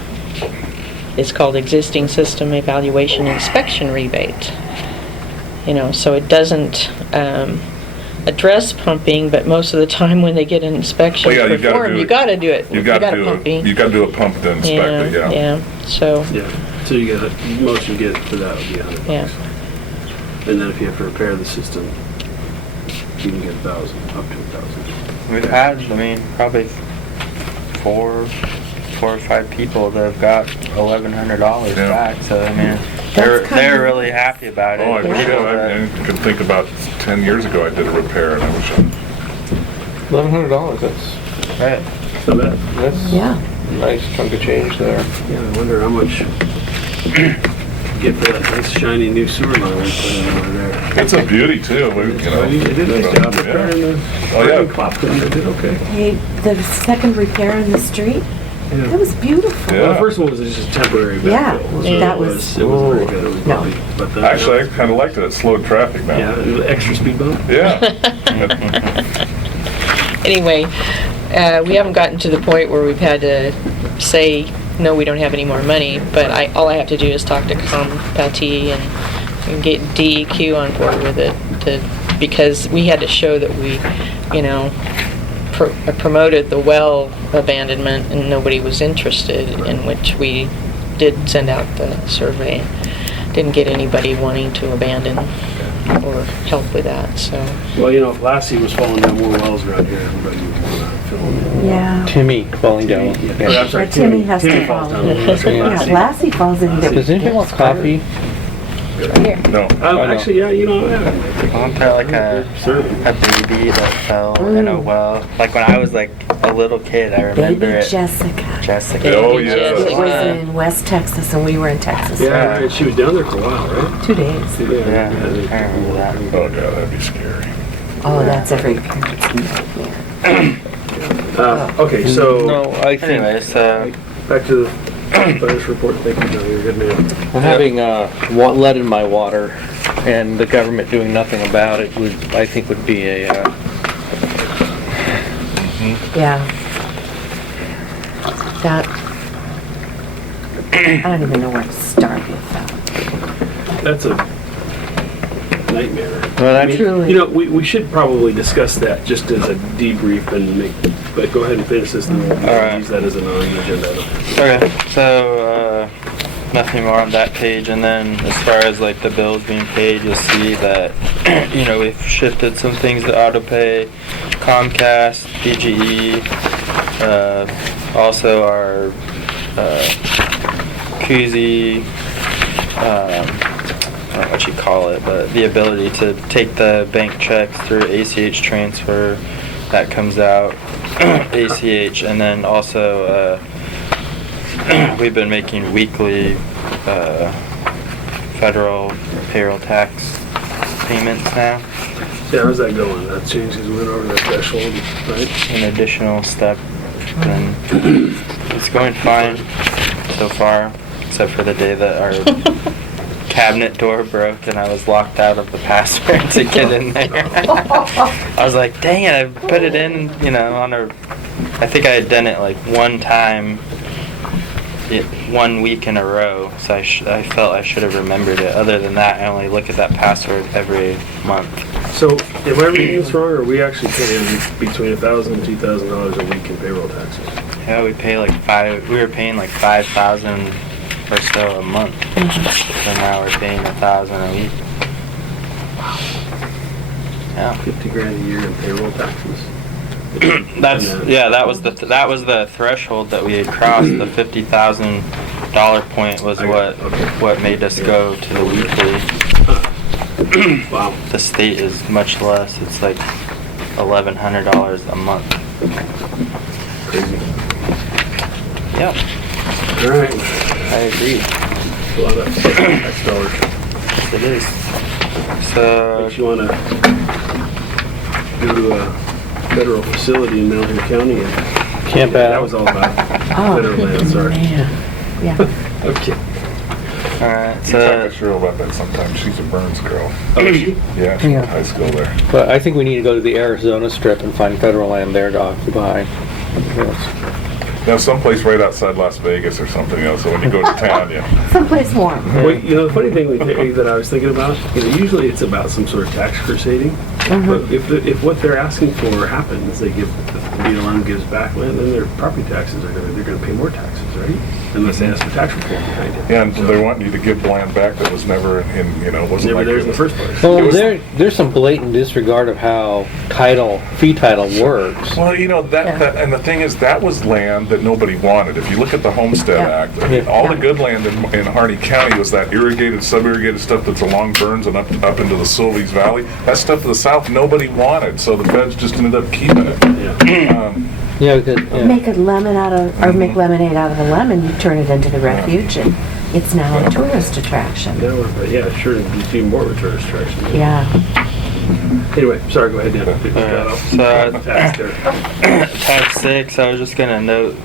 it's called existing system evaluation inspection rebate. You know, so it doesn't, address pumping, but most of the time when they get an inspection Well, yeah, you gotta performed, do you it. gotta do it. You gotta do pumping. you gotta do a pump to inspect it, yeah. Yeah, so, Yeah, so you get, most you get for that would be $100. yeah. And then if you have to repair the system, you can get 1,000, up to 1,000. We've had, I mean, probably four or five people that have got $1,100 Yeah. back. So I mean, That's kinda they're nice. really happy about it. Oh, I People do, that- I could think about 10 years ago, I did a repair and I was, $1,100, that's So that, Yeah. a nice chunk of change there. yeah, I wonder how much you get for that nice shiny new sewer line we put in over there. it's a beauty too, we, you know. They did a nice job repairing the, Oh, yeah. Clopton, they did okay. Hey, the second repair in the street, it was beautiful. Yeah. Well, the first one was just a temporary Yeah, backfill. So that it was- was very good. It was No. bumpy, but the- Actually, I kinda liked it, it slowed traffic Yeah, down. and the extra speed bump. Yeah. Anyway, we haven't gotten to the point where we've had to say, no, we don't have any more money, but all I have to do is talk to Patty and get DEQ on board with it, because we had to show that we, you know, promoted the well abandonment and nobody was interested, in which we did send out the survey. Didn't get anybody wanting to abandon or help with that, so. Well, you know, if Lassie was falling down more wells around here, everybody would want to fill them in. Yeah. Timmy falling down. Yeah. I'm sorry, But Timmy has to falls fall. down. That's right, Yeah, Lassie. Lassie falls in. Does anybody want coffee? Here. No. Actually, yeah, you know, Wasn't there like a baby that fell in a well? Like when I was like a little kid, I remember Baby it. Jessica. Jessica. Oh, Baby yeah. It Jessica. was in West Texas and we were in Texas. yeah, right. She was down there for a while, right? 2 days. Yeah, I remember that. Oh, yeah, that'd be scary. Oh, that's every parent's nightmare. Okay, so No, I think Anyway, so back to the finance report. Thank you, John. You're a good man. well, having lead in my water and the government doing nothing about it would, I think, would be a Yeah. That, I don't even know where to start with that. That's a nightmare. well, that's Truly. You know, we should probably discuss that just as a debrief and but go ahead and finish this and we'll right. use that as a non-agenda item. okay, so nothing more on that page, and then as far as like the bills being paid, you'll see that you know we've shifted some things to autopay, Comcast, BGE, also our Koozie, I don't know what you call it, but the ability to take the bank checks through ACH transfer, that comes out ACH, and then also we've been making weekly federal payroll tax payments now, Yeah, how's that going? That changes, we went over that threshold, right? an additional step, and it's going fine so far, except for the day that our cabinet door broke and I was locked out of the password to get in there. I was like, dang it, I put it in, you know, I think I had done it like one time, 1 week in a row, so I felt I should have remembered it. Other than that, I only look at that password every month. So, am I reading this wrong, or are we actually paying between $1,000 and $2,000 a week in payroll taxes? Yeah, we were paying like 5,000 or so a month. So now we're paying 1,000 a week. Yeah. 50 grand a year in payroll taxes? That was the threshold that we had crossed. The $50,000 point was what made us go to the weekly. Wow. The state is much less. It's like $1,100 a month. Crazy. Yeah, All right. I agree. A lot of tax dollars. It is. So Makes you want to go to a federal facility in Malheur County and camp that out. was all about Oh, federal land, sorry. man. Yeah. Okay. all right. You talk So to Cheryl about that sometimes, she's a Burns girl. Oh, is she? Yeah, she went to high school there. But I think we need to go to the Arizona Strip and find federal land there to occupy. Yes. Now, someplace right outside Las Vegas or something else, so when you go to town, yeah. Someplace warm. Well, you know, the funny thing that I was thinking about, you know, usually it's about some sort of tax crusading. But if what they're asking for happens, they give, the BLM gives back land, then their property taxes they're gonna pay more taxes, right? Unless they ask for tax reform behind it. And they want you to give land back that was never in, wasn't Never like. theirs in the first place. Well, It was- there's some blatant disregard of how fee title works. Well, that, and the thing is, that was land that nobody wanted. If you look at the Homestead Yeah. Act, I mean, all the good land in Harney County was that irrigated, sub-irrigated stuff that's along Burns and up into the Silvies Valley. That stuff to the south, nobody wanted, so the feds just ended up keeping it. Yeah. Yeah, because, yeah. Make a lemon out of, or make lemonade out of a lemon, you turn it into the refuge, and it's now a tourist attraction. But yeah, sure, it's even more of a tourist attraction. Yeah. Anyway, sorry, go ahead, Dan. Tax there. Tab 6, I was just gonna note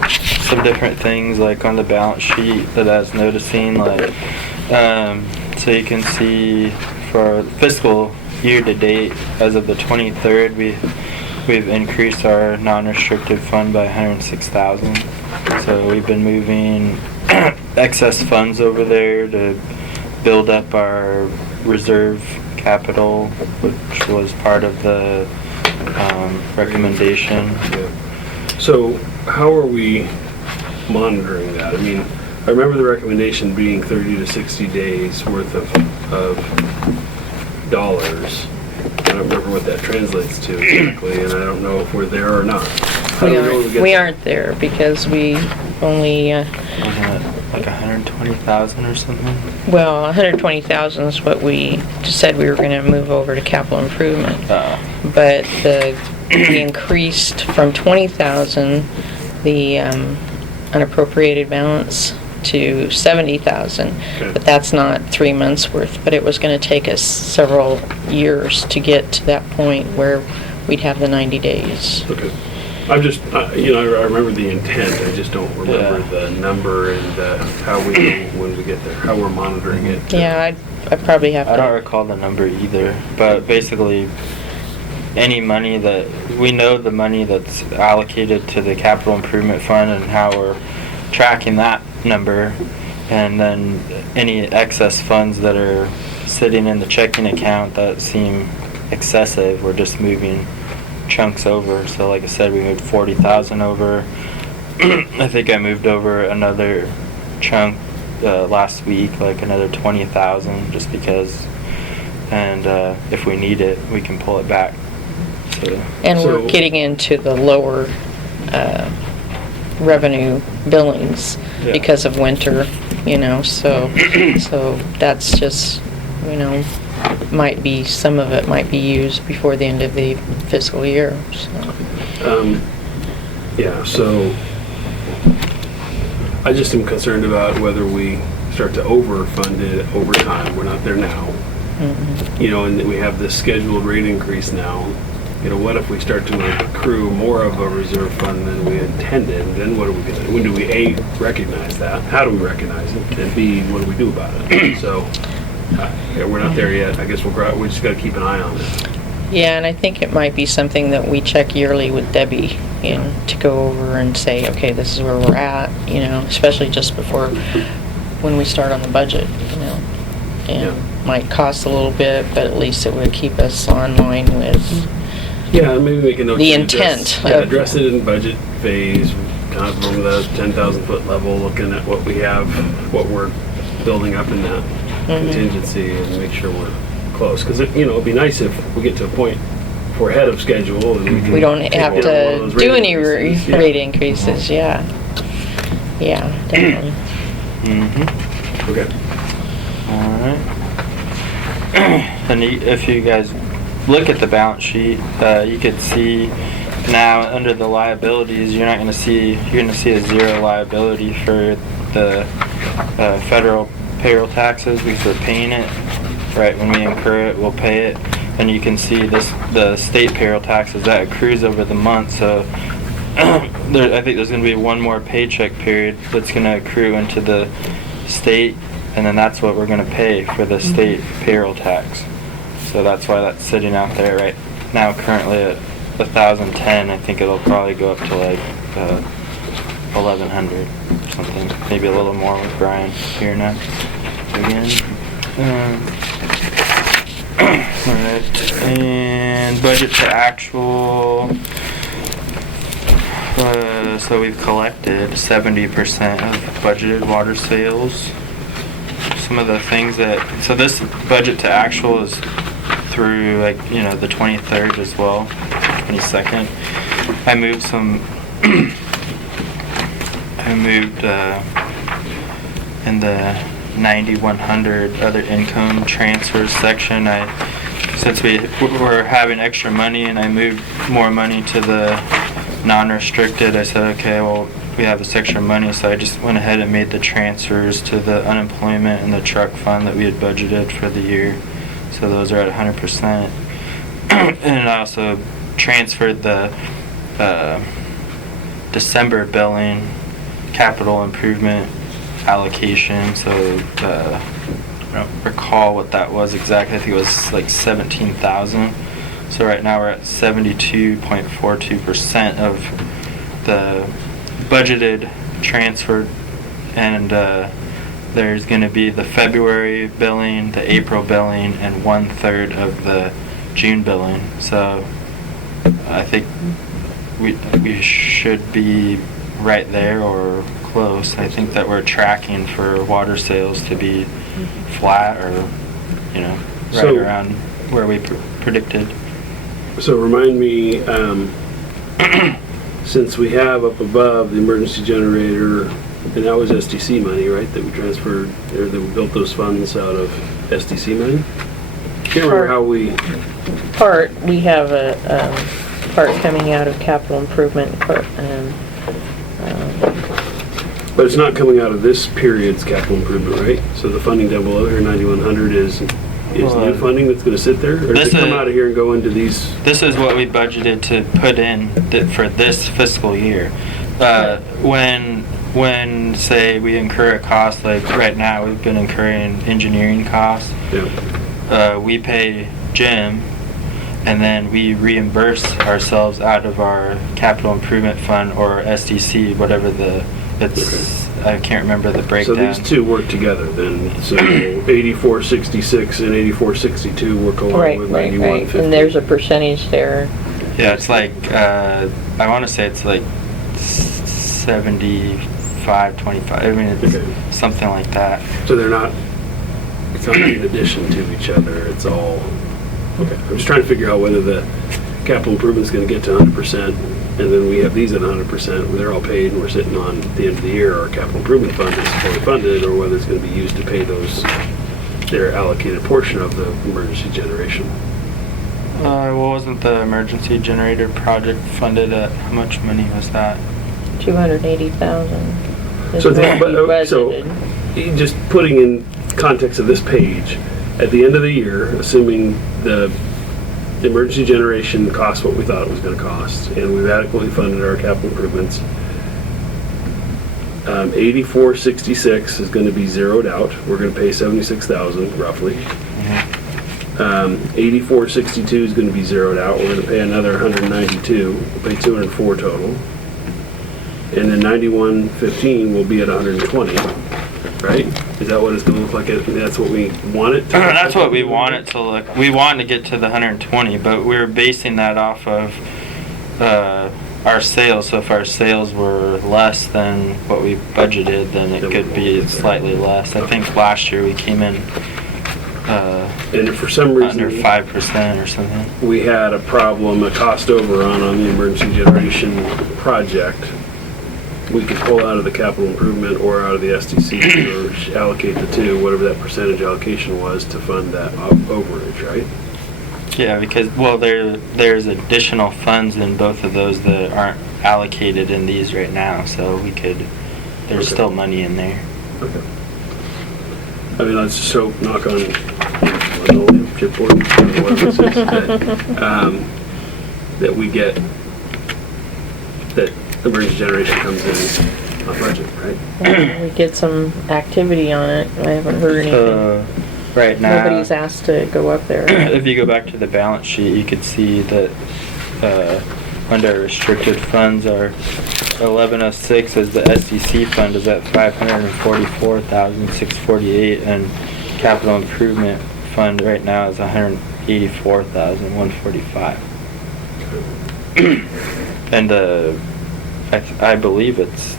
some different things like on the balance sheet that I was noticing, like, so you can see for fiscal year to date, as of the 23rd, we've increased our non-restricted fund by 106,000. So we've been moving excess funds over there to build up our reserve capital, which was part of the recommendation. Yeah. So how are we monitoring that? I mean, I remember the recommendation being 30 to 60 days worth of dollars. I don't remember what that translates to exactly, and I don't know if we're there or not. How do know when get We there? aren't there because we only, Wasn't it like 120,000 or something? well, 120,000 is what we just said we were gonna move over to capital improvement. But we increased from 20,000, the unappropriated balance, to 70,000. Okay. But that's not 3 months worth, but it was gonna take us several years to get to that point where we'd have the 90 days. Okay. I'm just, I remember the intent, I just don't remember the number and how we know when we get there, how we're monitoring it. Yeah, I probably have I don't to, recall the number either, but basically, any money that, we know the money that's allocated to the capital improvement fund and how we're tracking that number, and then any excess funds that are sitting in the checking account that seem excessive, we're just moving chunks over. So like I said, we moved 40,000 over. I think I moved over another chunk last week, like another 20,000, just because, and if we need it, we can pull it back. So, and we're So- getting into the lower revenue billings Yeah. because of winter, so that's just, some of it might be used before the end of the fiscal year, so. Yeah, so I just am concerned about whether we start to overfund it over time. We're not there now. And we have this scheduled rate increase now. What if we start to accrue more of a reserve fund than we intended? Then what are we gonna, when do we A, recognize that? How do we recognize it? And B, what do we do about it? So, we're not there yet. I guess we just gotta keep an eye on it. Yeah, and I think it might be something that we check yearly with Debbie, to go over and say, okay, this is where we're at, especially just before, when we start on the budget, And might cost a little bit, but at least it would keep us online with, Yeah, maybe make a note. The to address- intent Yeah, of- address it in budget phase, kind of from the 10,000 foot level, looking at what we have, what we're building up in that contingency, and make sure we're close. Because it'd be nice if we get to a point if we're ahead of schedule and we can. we don't take have one of to those do rate any increases. Yeah. rate increases, yeah. Yeah, definitely. Okay. alright. And if you guys look at the balance sheet, you could see now under the liabilities, you're gonna see a zero liability for the federal payroll taxes because we're paying it right when we incur it. We'll pay it, and you can see the state payroll taxes that accrues over the month. So I think there's going to be one more paycheck period that's going to accrue into the state, and then that's what we're going to pay for the state payroll tax. So that's why that's sitting out there right now currently at 1,010. I think it'll probably go up to like 1,100 or something, maybe a little more with Brian here next again. Alright, and budget to actual. So we've collected 70% of budgeted water sales. Some of the things so this budget to actual is through the 23rd as well, 22nd. I moved in the 9100 other income transfers section. Since we were having extra money and I moved more money to the non-restricted, I said, okay, well, we have this extra money, so I just went ahead and made the transfers to the unemployment and the truck fund that we had budgeted for the year. So those are at 100%. And I also transferred the December billing capital improvement allocation. So I don't recall what that was exactly. I think it was like 17,000. So right now we're at 72.42% of the budgeted transferred, and there's going to be the February billing, the April billing, and 1/3 of the June billing. So I think we should be right there or close. I think that we're tracking for water sales to be flat or right around where we predicted. So remind me, since we have up above the emergency generator, and that was SDC money, right, that we transferred, or that we built those funds out of SDC money? Can't remember how we... We have a part coming out of capital improvement, But it's not coming out of this period's capital improvement, right? So the funding down below here, 9100, is new funding that's going to sit there? Or does it come out of here and go into these? This is what we budgeted to put in for this fiscal year. When say we incur a cost, like right now we've been incurring engineering costs. Yeah. We pay Jim, and then we reimburse ourselves out of our capital improvement fund or SDC, whatever I can't remember the breakdown. So these two work together then. So 8466 and 8462 work along with 9150. And there's a percentage there. Yeah, it's like I want to say it's like 75-25. I mean, it's something like that. So it's not in addition to each other. It's all, okay. I'm just trying to figure out whether the capital improvement is going to get to 100%, and then we have these at 100%, where they're all paid, and we're sitting on, at the end of the year, our capital improvement fund is fully funded, or whether it's going to be used to pay their allocated portion of the emergency generation. Wasn't the emergency generator project funded at, how much money was that? 280,000. So just putting in context of this page, at the end of the year, assuming the emergency generation cost what we thought it was going to cost, and we've adequately funded our capital improvements, 8466 is going to be zeroed out. We're going to pay 76,000 roughly. 8462 is going to be zeroed out. We're going to pay another 192. We'll pay 204 total. And then 9115 will be at 120, right? Is that what it's going to look like? That's what we want it to look That's what we want it to look. We want to get to the 120, but we're basing that off of our sales. So if our sales were less than what we budgeted, then it could be slightly less. I think last year we came in and if for some reason under 5% or something. We had a problem, a cost overrun on the emergency generation project. We could pull out of the capital improvement or out of the SDC or allocate the two, whatever that percentage allocation was, to fund that overage, right? Yeah, because there's additional funds in both of those that aren't allocated in these right now, so there's still money in there. Okay. I mean, let's just hope, knock on linoleum, chipboard, whatever it is, that we get that emergency generation comes in on budget, right? We get some activity on it. I haven't heard anything. Right now, Nobody's asked to go up there. if you go back to the balance sheet, you could see that under restricted funds, our 1106 as the SDC fund is at 544,648, and capital improvement fund right now is $84,145. And I believe it's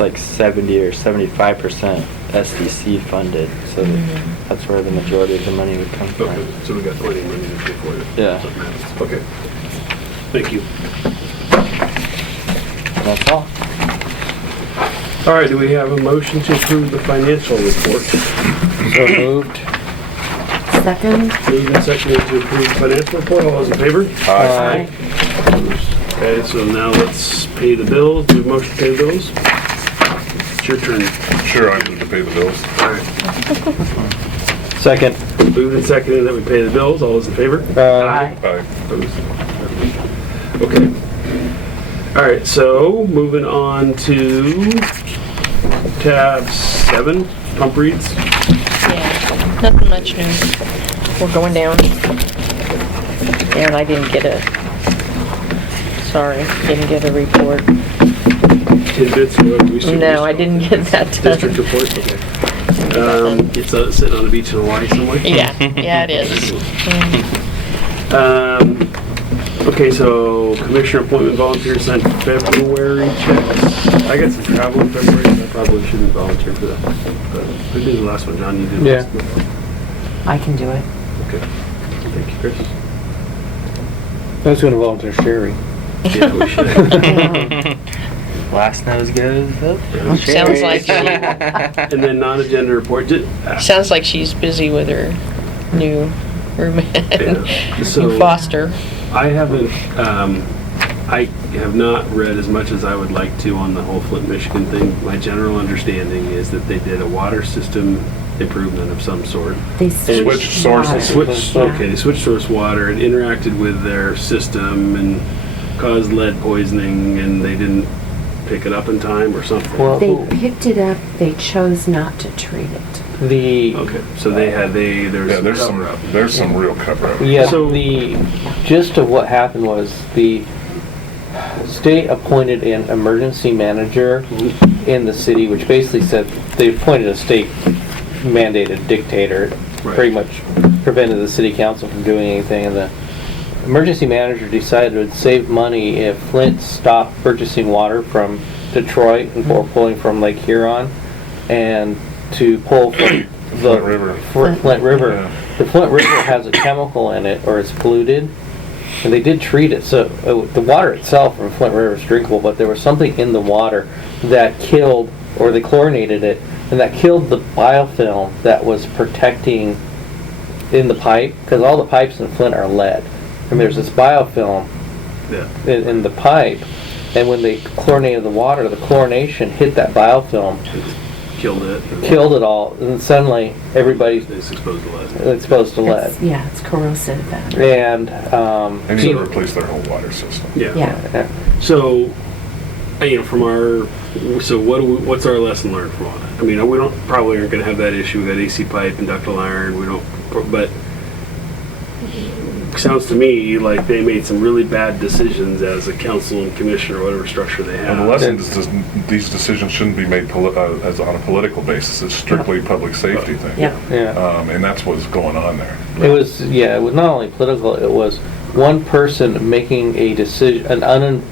like 70 or 75% SDC funded, so that's where the majority of the money would come from. Okay, so we got plenty of money to pay for it. Yeah. Something happens. Okay. Thank you. That's all. All right, do we have a motion to approve the financial report? So moved. Second? Moved and seconded to approve the financial report. All those in favor? Aye. Okay, so now let's pay the bills. Do a motion to pay the bills? It's your turn. Sure, I move to pay the bills. All right. Second. Moved and seconded that we pay the bills. All those in favor? Aye. Aye. Opposed? Okay. All right, so moving on to tab 7, pump reads. Yeah, nothing much new. We're going down. And I didn't get didn't get a report. Tidbits. We should- No, I didn't get that done. District report, okay. It's sitting on the beach in Hawaii somewhere? Yeah, it is. Okay, so commissioner appointment volunteers signed February checks. I got some travel in February, so I probably shouldn't volunteer for that. But who did the last one? John, you did the Yeah. last one? I can do it. Okay. Thank you, Chris. I was gonna volunteer Sherry. Yeah, we should. Last nose goes up. Sounds like she, And then non-agenda report. sounds like she's busy with her new roommate, Yeah. So- new foster. I haven't, I have not read as much as I would like to on the whole Flint, Michigan thing. My general understanding is that they did a water system improvement of some sort. They Switched sources. They switched source water and interacted with their system and caused lead poisoning, and they didn't pick it up in time or something. Well, They picked it up, they chose not to treat it. Okay, so there's Yeah, there's some cover up. there's some real cover up. Yeah, So- the gist of what happened was the state appointed an emergency manager in the city, which basically said they appointed a state mandated dictator, Right. pretty much prevented the city council from doing anything, and the emergency manager decided it would save money if Flint stopped purchasing water from Detroit and pulling from Lake Huron, and to pull from the Flint River. Flint River. Yeah. The Flint River has a chemical in it, or it's polluted, and they did treat it. So the water itself from Flint River is drinkable, but there was something in the water that killed, or they chlorinated it, and that killed the biofilm that was protecting in the pipe, because all the pipes in Flint are lead. And there's this biofilm Yeah. in the pipe, and when they chlorinated the water, the chlorination hit that biofilm, Killed it. killed it all, and suddenly everybody's It's exposed to lead. exposed to lead. It's corrosive then. And They need to replace their whole water system. Yeah. Yeah. So, from what's our lesson learned from all that? I mean, we probably aren't going to have that issue. We got AC pipe and ductile iron. But sounds to me like they made some really bad decisions as a council and commission or whatever structure they have. And the lesson is these decisions shouldn't be made as on a political basis. It's strictly public safety thing. Yeah. yeah. And that's what's going on there. It was not only political, it was one person making a decision, an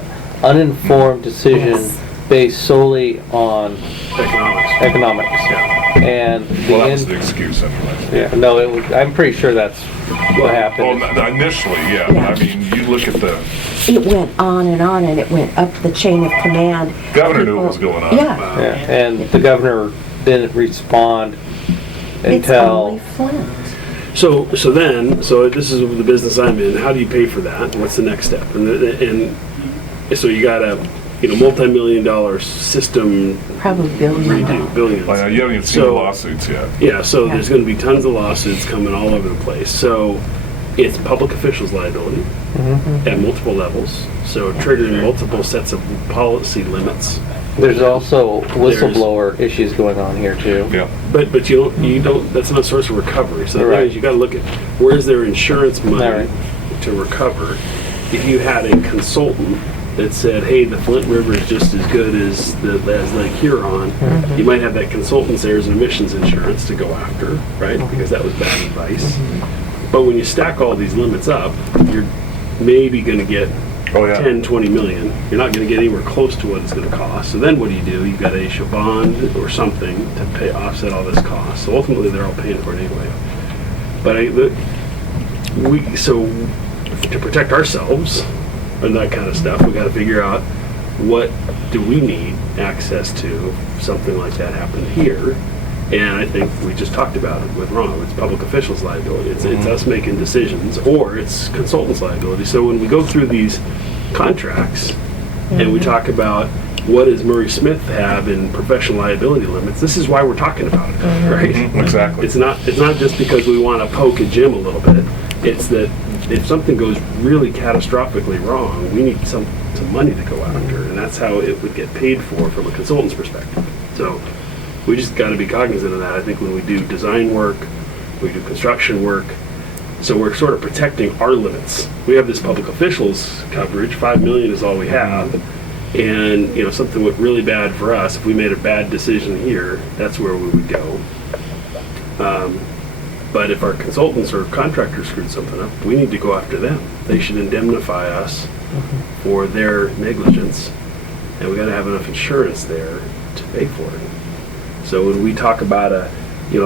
uninformed decision Yes. based solely on economics. Yeah. And Well, that was the excuse anyway. yeah, no, it was, I'm pretty sure that's what happened. Well, initially, yeah. Yeah. I mean, you look at the, It went on, and it went up the chain of command. governor knew what was going on. Yeah. Yeah, and the governor didn't respond It's until only Flint. So this is the business I'm in. How do you pay for that? What's the next step? And so you got a multi-million-dollar system Probably billion. redo, billions. Well, you haven't even seen the So- lawsuits yet. Yeah, so Yeah. there's going to be tons of lawsuits coming all over the place. So it's public officials' liability at multiple levels. So triggering multiple sets of policy limits. there's also whistleblower issues going on here too. Yeah. But you don't. That's not a source of recovery. So the Right. thing is, you got to look at where's their insurance money Right. to recover. If you had a consultant that said, "Hey, the Flint River is just as good as Lake Huron," you might have that consultant's errors and emissions insurance to go after, right? Because that was bad advice. But when you stack all these limits up, you're maybe gonna get Oh, yeah. 10, 20 million. You're not gonna get anywhere close to what it's gonna cost. So then what do? You've gotta issue a bond or something to pay, offset all this cost. So ultimately, they're all paying for it anyway. But so to protect ourselves and that kind of stuff, we gotta figure out what do we need access to if something like that happened here. And I think we just talked about it with Ron. It's public officials' liability. It's us making decisions, or it's consultants' liability. So when we go through these contracts and we talk about what does Murray Smith have in professional liability limits, this is why we're talking about it, right? Exactly. It's not just because we want to poke at Jim a little bit. It's that if something goes really catastrophically wrong, we need some money to go after, and that's how it would get paid for from a consultant's perspective. So we just got to be cognizant of that. I think when we do design work, we do construction work, so we're sort of protecting our limits. We have this public officials coverage, 5 million is all we have, and something went really bad for us. If we made a bad decision here, that's where we would go. But if our consultants or contractors screwed something up, we need to go after them. They should indemnify us for their negligence, and we got to have enough insurance there to pay for it. So when we talk about a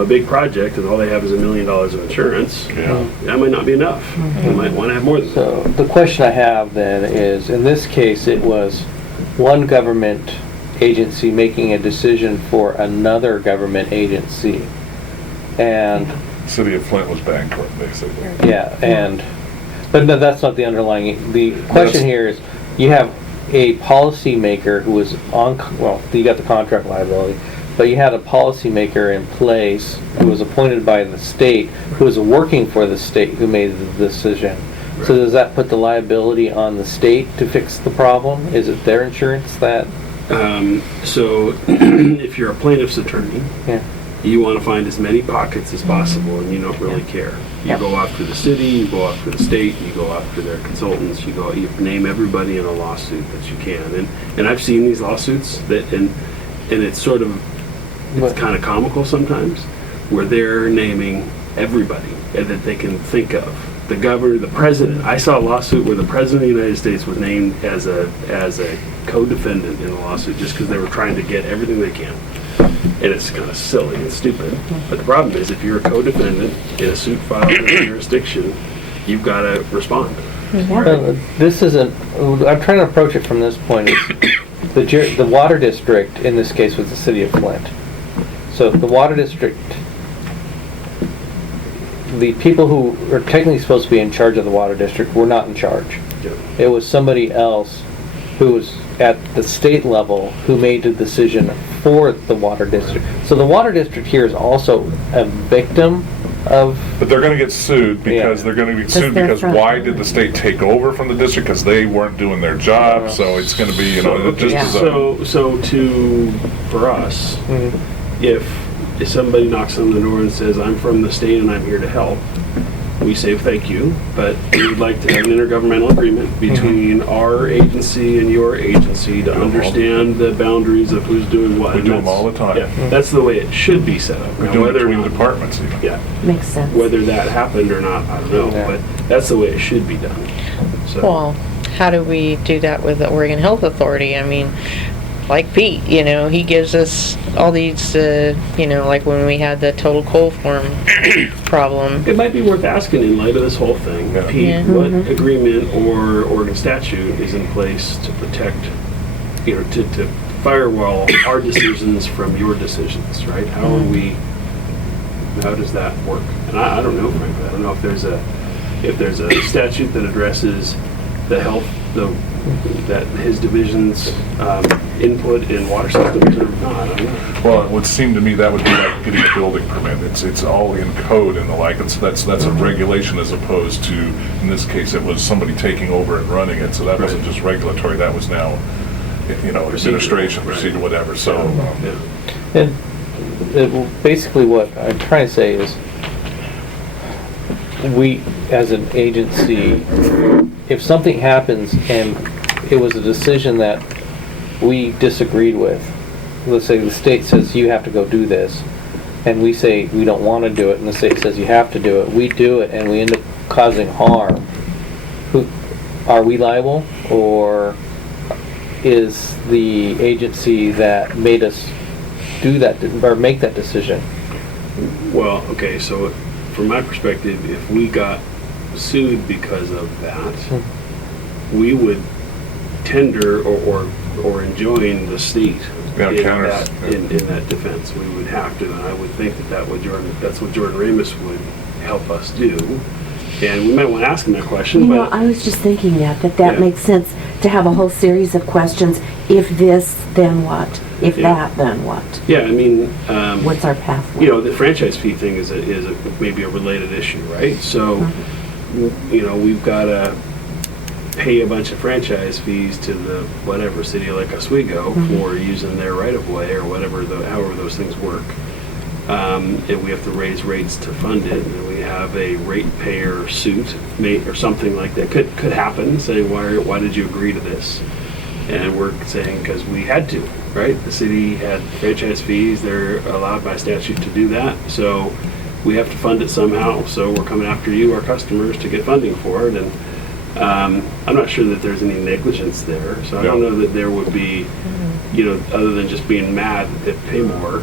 big project and all they have is $1 million of insurance, that might not be enough. They might want to have more than that. So the question I have then is, in this case, it was one government agency making a decision for another government agency. And City of Flint was bankrupt, basically. but no, that's not the underlying. The question here is, you have a policymaker who was you got the contract liability, but you had a policymaker in place who was appointed by the state, who was working for the state, who made the decision. Right. So does that put the liability on the state to fix the problem? Is it their insurance that? So if you're a plaintiff's attorney, you want to find as many pockets as possible, and you don't really care. You go after the city, you go after the state, you go after their consultants, you name everybody in a lawsuit that you can. And I've seen these lawsuits and it's sort of, it's kind of comical sometimes, where they're naming everybody that they can think of. The governor, the president. I saw a lawsuit where the president of the United States was named as a co-defendant in the lawsuit just because they were trying to get everything they can. And it's kind of silly and stupid. But the problem is, if you're a co-defendant in a suit filed in a jurisdiction, you've got to respond. This isn't, I'm trying to approach it from this point. The water district, in this case, was the city of Flint. So the water district, the people who are technically supposed to be in charge of the water district were not in charge. It was somebody else who was at the state level who made the decision for the water district. So the water district here is also a victim of... But they're going to get sued because they're going to be sued because why did the state take over from the district? Because they weren't doing their job. So it's going to be, for us, if somebody knocks on the door and says, I'm from the state and I'm here to help, we say thank you, but we would like to have an intergovernmental agreement between our agency and your agency to understand the boundaries of who's doing what. We do them all the time. Yeah, that's the way it should be set up. We do it between departments even. Yeah. Makes sense. Whether that happened or not, I don't know, but that's the way it should be done. So. Well, how do we do that with the Oregon Health Authority? I mean, like Pete, he gives us all these, like when we had the total coal farm problem. It might be worth asking in light of this whole thing, Pete, what agreement or Oregon statute is in place to protect, to firewall our decisions from your decisions, right? How does that work? And I don't know, frankly. I don't know if there's a statute that addresses the health, that his division's input in water systems or not. I don't know. Well, it would seem to me that would be like getting a building permit. It's all in code and the like. That's a regulation as opposed to, in this case, it was somebody taking over and running it. So that wasn't just regulatory. That was now, administration, procedure, whatever. So. And basically what I'm trying to say is, we, as an agency, if something happens and it was a decision that we disagreed with, let's say the state says you have to go do this, and we say we don't want to do it, and the state says you have to do it, we do it, and we end up causing harm, are we liable, or is the agency that made us do that, or make that decision? Well, okay, so from my perspective, if we got sued because of that, we would tender or enjoin the state Yeah, in counters, that defense. We would have to, and I would think that's what Jordan Ramus would help us do. And we might want to ask him that question, You know, but I was just thinking that Yeah. makes sense to have a whole series of questions. If this, then what? If Yeah. that, then what? yeah, I mean, What's our pathway? you know, the franchise fee thing is maybe a related issue, right? So, you know, we've got to pay a bunch of franchise fees to the whatever city like Oswego for using their right of way or whatever, however those things work. And we have to raise rates to fund it, and we have a ratepayer suit or something like that could happen, saying why did you agree to this? And we're saying because we had to, right? The city had franchise fees; they're allowed by statute to do that, so we have to fund it somehow. So we're coming after you, our customers, to get funding for it. And I'm not sure that there's any negligence there, so I don't know that there would be, you know, other than just being mad that they pay more.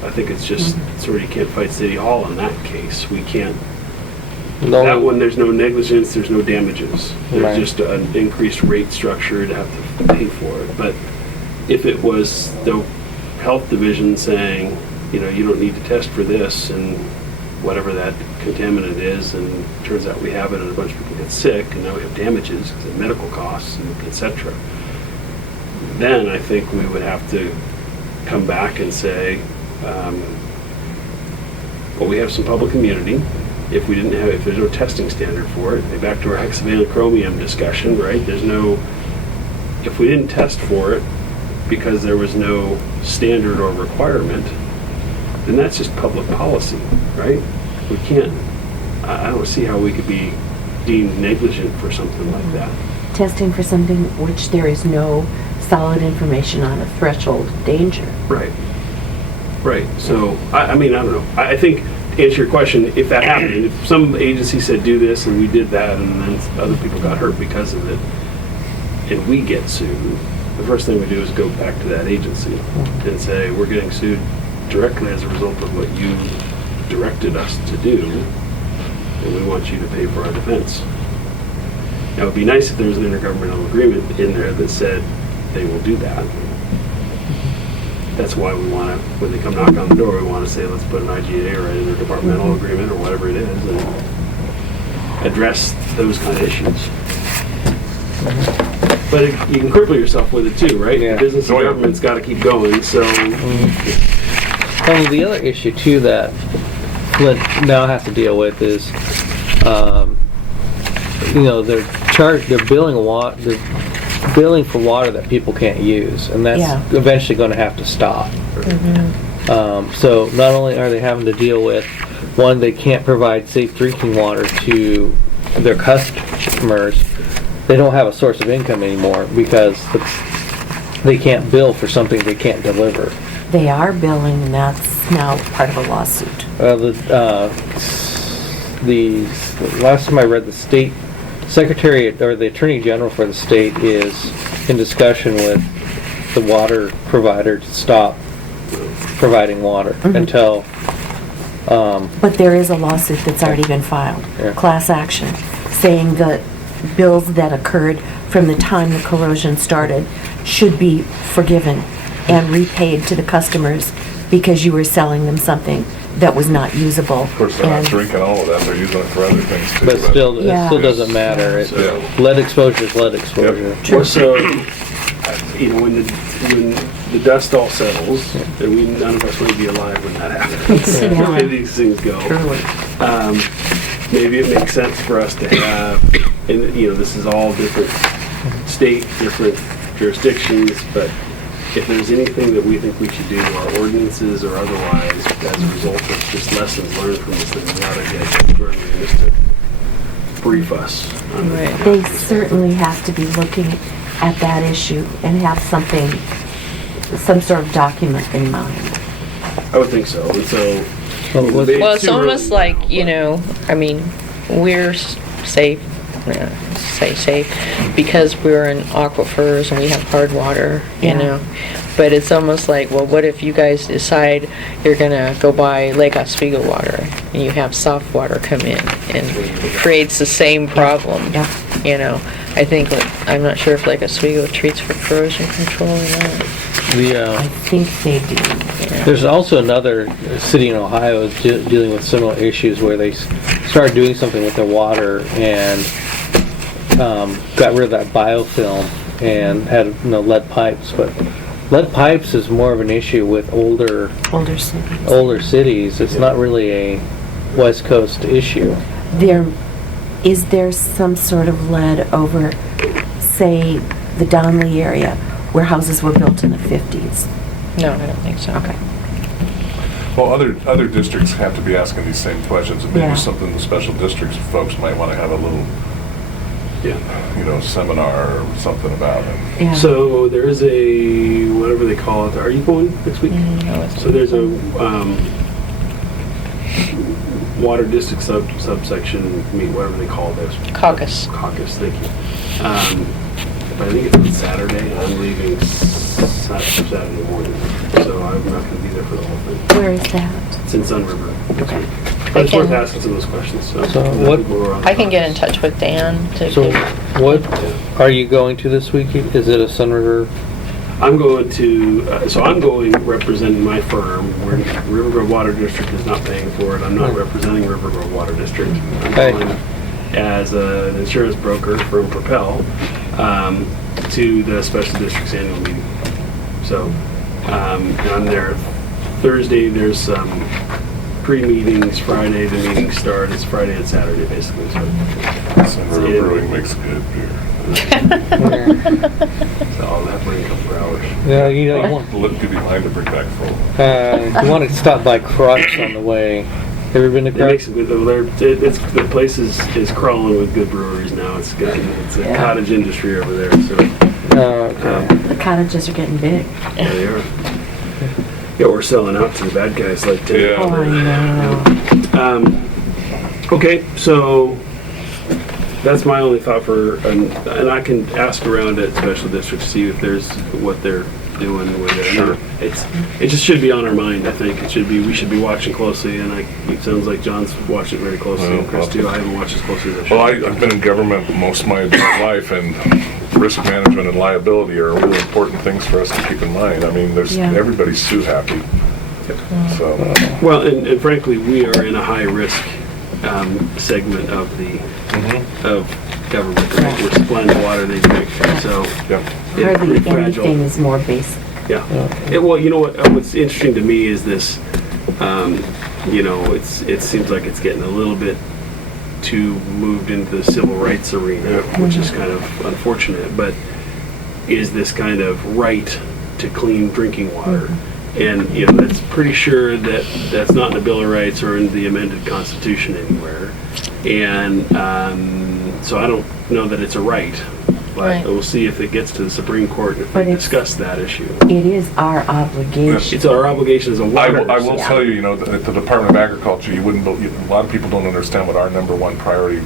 I think it's just sort of you can't fight City Hall in that case. We can't. No. That one, there's no negligence, there's no damages. There's Right. just an increased rate structure to have to pay for it. But if it was the health division saying, you know, you don't need to test for this and whatever that contaminant is, and it turns out we have it and a bunch of people get sick and now we have damages because of medical costs, and et cetera, then I think we would have to come back and say, well, we have some public immunity. If there's no testing standard for it, back to our hexavalent chromium discussion, right? If we didn't test for it because there was no standard or requirement, then that's just public policy, right? We can't, I don't see how we could be deemed negligent for something like that. Testing for something which there is no solid information on, a threshold of danger. Right. Right. So, I mean, I don't know. I think, to answer your question, if that happened, if some agency said do this and we did that and then other people got hurt because of it, and we get sued, the first thing we do is go back to that agency and say, we're getting sued directly as a result of what you directed us to do, and we want you to pay for our defense. Now, it would be nice if there was an intergovernmental agreement in there that said they will do that. That's why we want to, when they come knock on the door, we want to say, let's put an IGA or an interdepartmental agreement or whatever it is and address those kind of issues. But you can cripple yourself with it too, right? Yeah. The business and government's got to keep going, so. Well, the other issue too that Flint now has to deal with is, you know, they're billing for water that people can't use, and that's eventually going to have to stop. So not only are they having to deal with, one, they can't provide safe drinking water to their customers, they don't have a source of income anymore because they can't bill for something they can't deliver. They are billing, and that's now part of a lawsuit. The last time I read, the state secretary or the attorney general for the state is in discussion with the water provider to stop providing water until. But there is a lawsuit that's already been filed, class action, saying that bills that occurred from the time the corrosion started should be forgiven and repaid to the customers because you were selling them something that was not usable. Of course, they're not drinking all of that, they're using it for other things too. But still, Yeah. it still doesn't matter. Lead exposure is lead exposure. Or so, you know, when the dust all settles, and none of us want to be alive when that happens. Yeah. The way these things go. Maybe it makes sense for us to have, and you know, this is all different state, different jurisdictions, but if there's anything that we think we should do to our ordinances or otherwise as a result of just lessons learned from this thing, we ought to get Jordan Ramus to brief us on it. They certainly have to be looking at that issue and have some sort of document in mind. I would think so, and so. Well, was- they- Well, it's too early almost like, now, you but- know, I mean, we're safe, say safe, because we're in aquifers and we have hard water, you Yeah. know? But it's almost like, well, what if you guys decide you're gonna go buy Lake Oswego water and you have soft water come in and it creates the same problem? Yeah. You know, I think, I'm not sure if Lake Oswego treats for corrosion control or not. I think they do. Yeah. There's also another city in Ohio is dealing with similar issues where they started doing something with their water and got rid of that biofilm and had lead pipes. But lead pipes is more of an issue with older Older cities. cities. It's not really a West Coast issue. Is there some sort of lead over, say, the Donley area where houses were built in the 50s? No, I don't think so. Okay. Well, other districts have to be asking these same questions, and maybe Yeah. something the special districts folks might want to have a little, Yeah. seminar or something about it. Yeah. So there is a, whatever they call it, are you going next week? No, it's- So there's a water district subsection, whatever they call this. Caucus. Caucus, thank you. But I think it's on Saturday, and I'm leaving Saturday morning, so I'm not gonna be there for the whole thing. Where is that? It's in Sun River. Okay. But it's I worth can- asking some of those questions, so. So what- I can get in touch with Dan to So give, what are you going to this week? Is it a Sun River? I'm going to, so I'm going representing my firm, where Rivergrove Water District is not paying for it. I'm not representing Rivergrove Water District. I'm Hey. going as an insurance broker from Propel to the Special District's annual meeting. So, and I'm there Thursday, there's some pre-meetings, Friday the meetings start, it's Friday and Saturday basically, so. Sun River Brewing makes good beer. So I'll have to bring a couple of hours. Yeah, you want Give you mine to bring back full. you want to stop by Crux on the way. Have you ever been to It makes Crux? it good. It's the place is crawling with good breweries now. It's a cottage industry over there. So Okay. The cottages are getting big. yeah, they are. Yeah, we're selling out to the bad guys like Tim. Yeah. Oh, I know. Okay, so that's my only thought for, and I can ask around at special districts, see if there's what they're doing with it. Sure. It just should be on our mind. I think we should be watching closely, and it sounds like John's watched it very closely, and Chris too. I haven't watched as closely as I should. Well, I've been in government most of my life, and risk management and liability are really important things for us to keep in mind. I mean, Yeah. everybody's too happy. So, Well, and frankly, we are in a high-risk segment of the of government. Right? We're supplying the water they drink, so yeah. it's Hardly pretty fragile. anything is more basic. Yeah. Well, you know what? What's interesting to me is this. It seems like it's getting a little bit too moved into the civil rights arena, which is kind of unfortunate. But is this kind of right to clean drinking water? And that's pretty sure that that's not in the Bill of Rights or in the amended Constitution anywhere. And so I don't know that it's a right. But Right. we'll see if it gets to the Supreme Court and if But they it's- discuss that issue. It is our obligation. It's our obligation as a water. I will tell you, at the Department of Agriculture, you wouldn't believe, a lot of people don't understand what our number one priority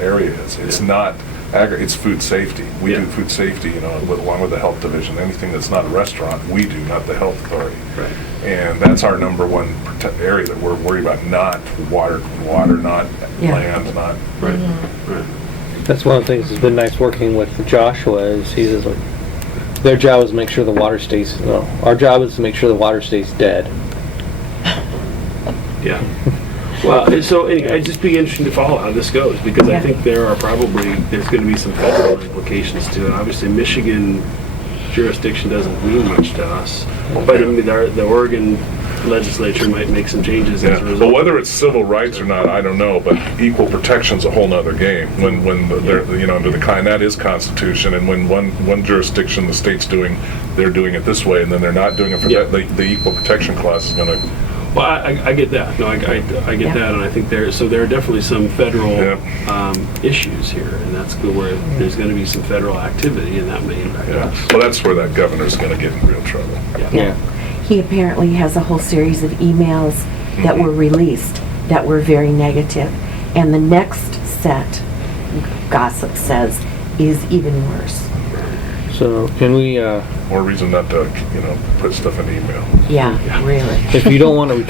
area is. It's not it's food safety. We do food safety, along with the health division. Anything that's not a restaurant, we do, not the health authority. Right. And that's our number one area that we're worried about, not water, not Yeah. land, not. Right. Right. That's one of the things that's been nice working with Joshua is he says like their job is to make sure the water stays. No, our job is to make sure the water stays dead. Yeah. Well, so anyway, it'd just be interesting to follow how this goes because I think there's going to be some federal implications to it. Obviously, Michigan jurisdiction doesn't mean much to us, but I mean, the Oregon legislature might make some changes as a Yeah. result. Well, whether it's civil rights or not, I don't know, but equal protection's a whole nother game. When they're, under the kind, that is Constitution, and when one jurisdiction, the state's they're doing it this way, and then they're not doing it for that, the equal protection clause is gonna. Well, I get that. No, I get that, and I think there are definitely some federal issues here, and that's where there's going to be some federal activity, and that may impact us. Well, that's where that governor's gonna get in real trouble. Yeah. he apparently has a whole series of emails that were released that were very negative. And the next set, gossip says, is even worse. So can we, More reason not to, put stuff in email. Yeah, really. if you don't want to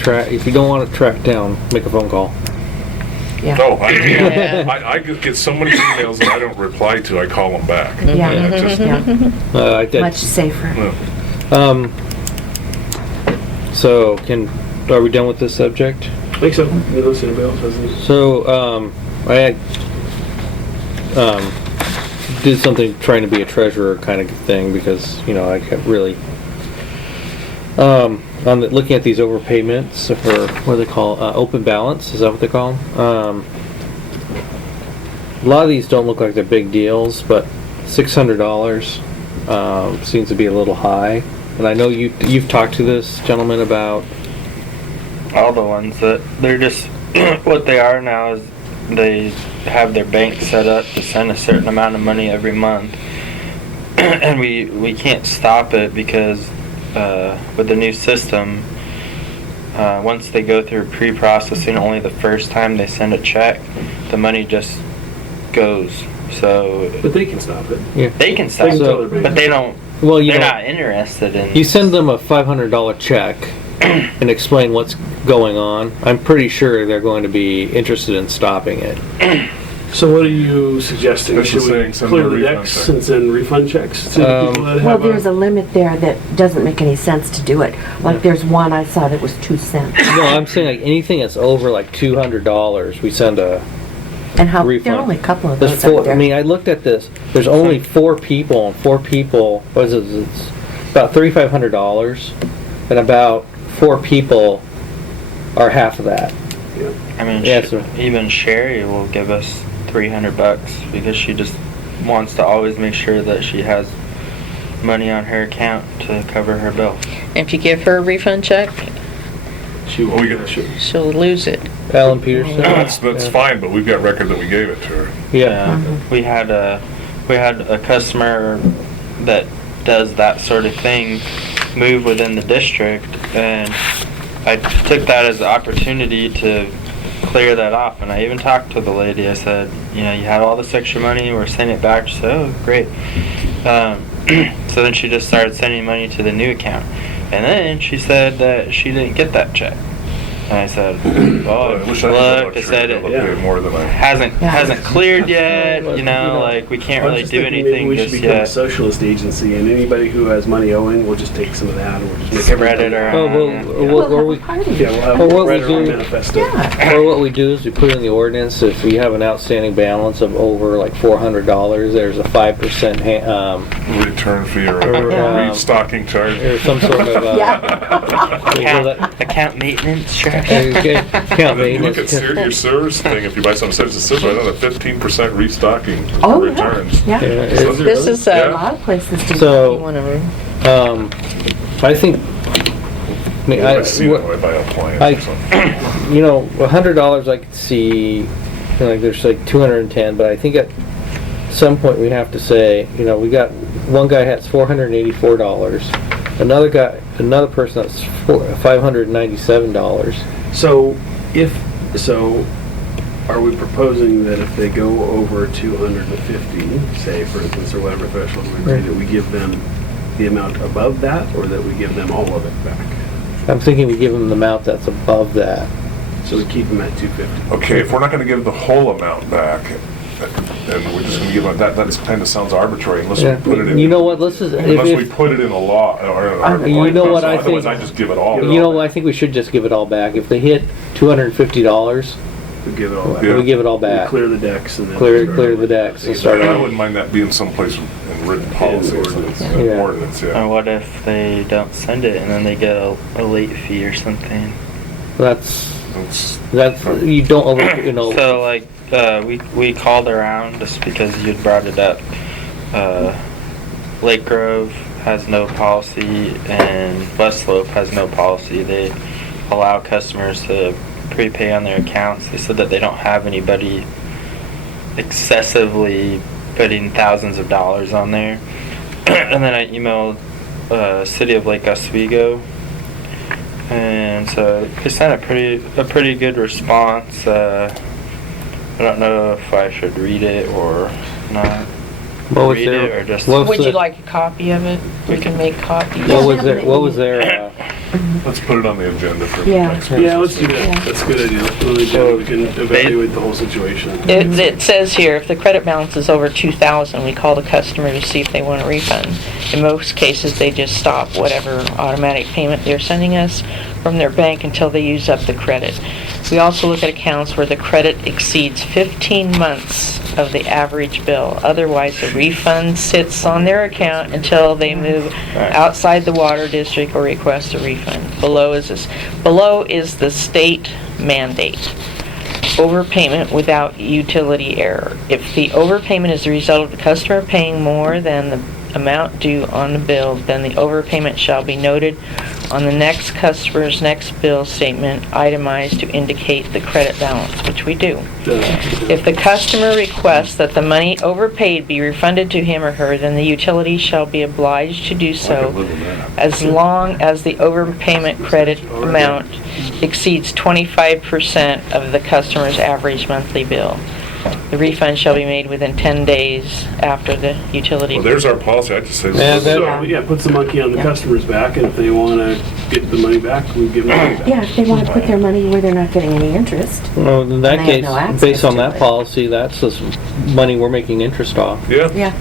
track down, make a phone call. Yeah. No, I get so many emails that I don't reply to, I call them back. Yeah, Just- yeah. I did. Much safer. no. So are we done with this subject? I think so. Unless anybody else has any. So, I had, did something trying to be a treasurer kind of thing because, I kept really, looking at these overpayments, or what do they call, open balance, is that what they call them? A lot of these don't look like they're big deals, but $600, seems to be a little high. And I know you've talked to this gentleman about, All the ones that they're just what they are now is they have their bank set up to send a certain amount of money every month, and we can't stop it because with the new system, once they go through pre-processing, only the first time they send a check, the money just goes. So But they can stop it. they can stop, So- but they don't. well, They're not interested in. you send them a $500 check and explain what's going on. I'm pretty sure they're going to be interested in stopping it. So what are you suggesting? This Should is we saying send clear a the refund decks check. and send refund checks to the people that Well, have there's a limit there that doesn't make any sense to do it. Like, there's one I saw that was 2 cents. No, I'm saying like anything that's over like $200, we send a And how, there refund. are only a couple of There's those four. out there. I mean, I looked at this. There's only 4 people, and 4 people. What is it? It's about $3,500, and about 4 people are half of that. I mean, Yeah, so- even Sherry will give us $300 because she just wants to always make sure that she has money on her account to cover her bill. If you give her a refund check, She will. We get- she'll lose it. Alan Peterson. That's Yeah. fine, but we've got record that we gave it to her. Yeah. We had a customer that does that sort of thing move within the district, and I took that as an opportunity to clear that off. And I even talked to the lady. I said, you had all this extra money, we're sending it back. She said, oh, great. So then she just started sending money to the new account, and then she said that she didn't get that check. And I said, oh, I wish I had look, the I said luxury to be able to pay more than I. hasn't cleared yet, like we can't I was really just do thinking anything maybe we should just become a yet. socialist agency, and anybody who has money owing, we'll just take some of that, and we'll just make Spread it everybody- around. Oh, well, Yeah. well, or We'll we, have a party. Yeah, we'll have Or what right we around do- manifesto. Yeah. or what we do is we put in the ordinance, if we have an outstanding balance of over like $400, there's a 5% Return fee or Or, restocking charge. or some sort of Account maintenance, sure. account And then you maintenance. look at your service thing, if you buy something such as silver, another 15% restocking Oh, yeah. returns. Yeah. Yeah, A it's- This is Yeah. lot of places do. So, one of them. I think, I mean, I see that way by appliance I- or something. $100 I could see, like there's like 210, but I think at some point we have to say, we got, one guy has $484, another person that's $597. So, are we proposing that if they go over 250, say for instance, or whatever threshold we agree, that we give them the amount above that, or that we give them all of it back? I'm thinking we give them the amount that's above that. So we keep them at 250. Okay, if we're not gonna give the whole amount back, then we're just gonna give it, that kind of sounds arbitrary unless we Yeah. put it in. You know what, let's just, Unless we if, put it in a law, or an article. You know what, So I otherwise think- I just give it all. I think we should just give it all back. If they hit $250, We give it all back. Yeah. we give it all We back. clear the decks and then. Clear start the over. decks and I start over. wouldn't mind that being someplace in written policy, ordinance. Yeah. ordinance, yeah. And what if they don't send it and then they get a late fee or something? That's, It's- you don't over, So like, we called around just because you'd brought it up. Lake Grove has no policy and West Slope has no policy. They allow customers to prepay on their accounts. They said that they don't have anybody excessively putting thousands of dollars on there. And then I emailed City of Lake Oswego And so they sent a pretty good response. I don't know if I should read it or not. What was Read their- it or just. what was Would you the- like a copy of it? We can make copies. What was their, Let's put it on the agenda for Yeah. next week. Yeah, let's do that. That's a good idea. We can evaluate the whole situation. It says here, if the credit balance is over 2,000, we call the customer to see if they want a refund. In most cases, they just stop whatever automatic payment they're sending us from their bank until they use up the credit. We also look at accounts where the credit exceeds 15 months of the average bill. Otherwise, the refund sits on their account until they move outside the water district or request a refund. Below is the state mandate. Overpayment without utility error. If the overpayment is the result of the customer paying more than the amount due on the bill, then the overpayment shall be noted on the next customer's next bill statement, itemized to indicate the credit balance, which we do. If the customer requests that the money overpaid be refunded to him or her, then the utility shall be obliged to do so as long as the overpayment credit amount exceeds 25% of the customer's average monthly bill. The refund shall be made within 10 days after the utility. Well, there's our policy, I just say. Yeah, that- So, yeah, puts the monkey on the customer's back, and if they want to get the money back, we give them the money back. Yeah, if they want to put their money where they're not getting any interest. well, in And that I have case, no access based on to that it. policy, that's the money we're making interest off. Yeah, Yeah.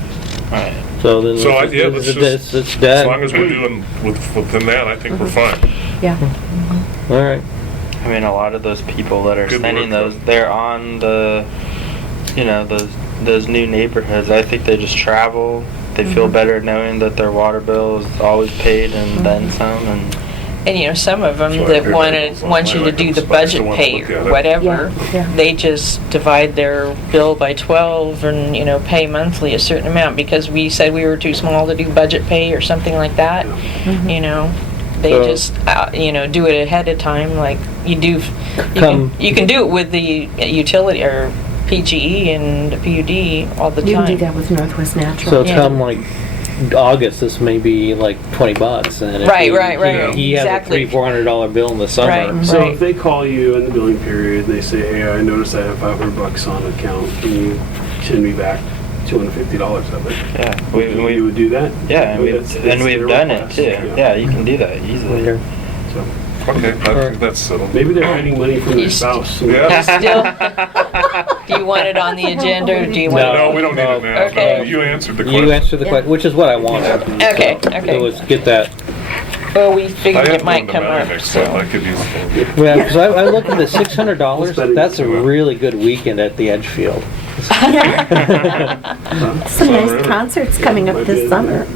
Right. So then So, yeah, let's it's as dead. long as we're doing within that, I think we're fine. Yeah. All right. I mean, a lot of those people that are Good sending work, those, they're on the, those new neighborhoods. I think they just travel. They feel better knowing that their water bill is always paid and then some. And some of them That's why that everybody goes want you to online, do like the I'm supposed to budget wanna pay look at or it. whatever, Yeah. they just divide their bill by 12 and, pay monthly a certain amount because we said we were too small to do budget pay or something like that. They So- just, do it ahead of time like you do. Come- You can do it with the utility or PGE and the PUD all the You can do time. that with Northwest Natural. So Yeah. come like August, this may be like $20, and if Right, he- right. He has a Exactly. $300-400 bill in the summer. Right. So if they call you in the billing period, they say, hey, I noticed I have $500 on account, can you send me back $250 of it? Yeah, You would do that? yeah, Well, that's we've their done it request, too. Yeah, you can do that easily. Okay. So Okay, I think that's settled. maybe they're hiding money from their You spouse. Yeah. Still, do you want it on the agenda or do you want No, we don't need it now. Okay. No, you answered the question. You answered the question, which is what I wanted. Okay, So okay. let's get that. Well, we I figured have it might one to come mail up, next month. I so. could use it. Yeah, because I looked at the $600. better That's a than- really good weekend at the Edgefield. Some nice concerts coming up this summer.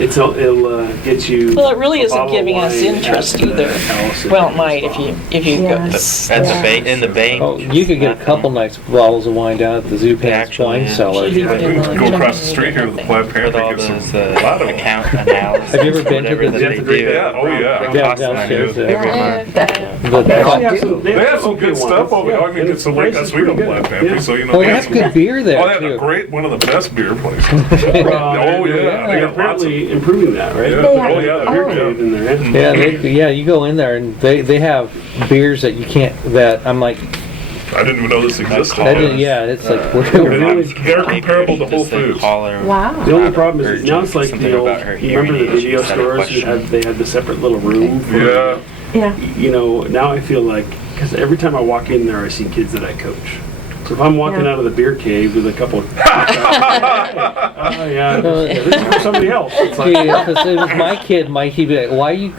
It'll get you. Well, it really a isn't bottle of giving us wine interest at the either. house Well, it at might the if spa. you go. Yes. At the Yeah. bank, in the bank. Oh, you could get a couple nice bottles of wine down at the Zupan's Actually, wine yeah. cellar. Should We can go across the street here to the Planned With Parenthood, all get those some, a lot of them. account analysis. Have you ever been to whatever the- that they do. Yeah, oh yeah. Yeah, Cost money downstairs, every yeah. month. But- They actually have some- They have some okay good stuff ones. over there. I Yeah, mean, and it's the the way, price that's is we don't pretty Planned good. Parenthood, Yeah. so you know. Well, they they have some- good beer Oh, there they have too. a great, one of the best beer places. Well, Oh, yeah, they're they got lots of. apparently improving that, right? Yeah. They Oh, are. yeah, Beer they're cave in there. Yeah, you go in there and they have beers that you can't, that I'm like, I didn't even know this existed. it's like, They're comparable to Whole Just say Foods. call her. Wow. The only problem is, Urgent, now it's like something the old, about her you remember the hearing aid, she video just had a stores, question. they had the separate little room for, Yeah. Yeah. now I feel like, because every time I walk in there, I see kids that I coach. So if I'm walking Yeah. out of the beer cave with a couple of, oh yeah, this is for somebody else. It's like, if it was my kid, he'd be like,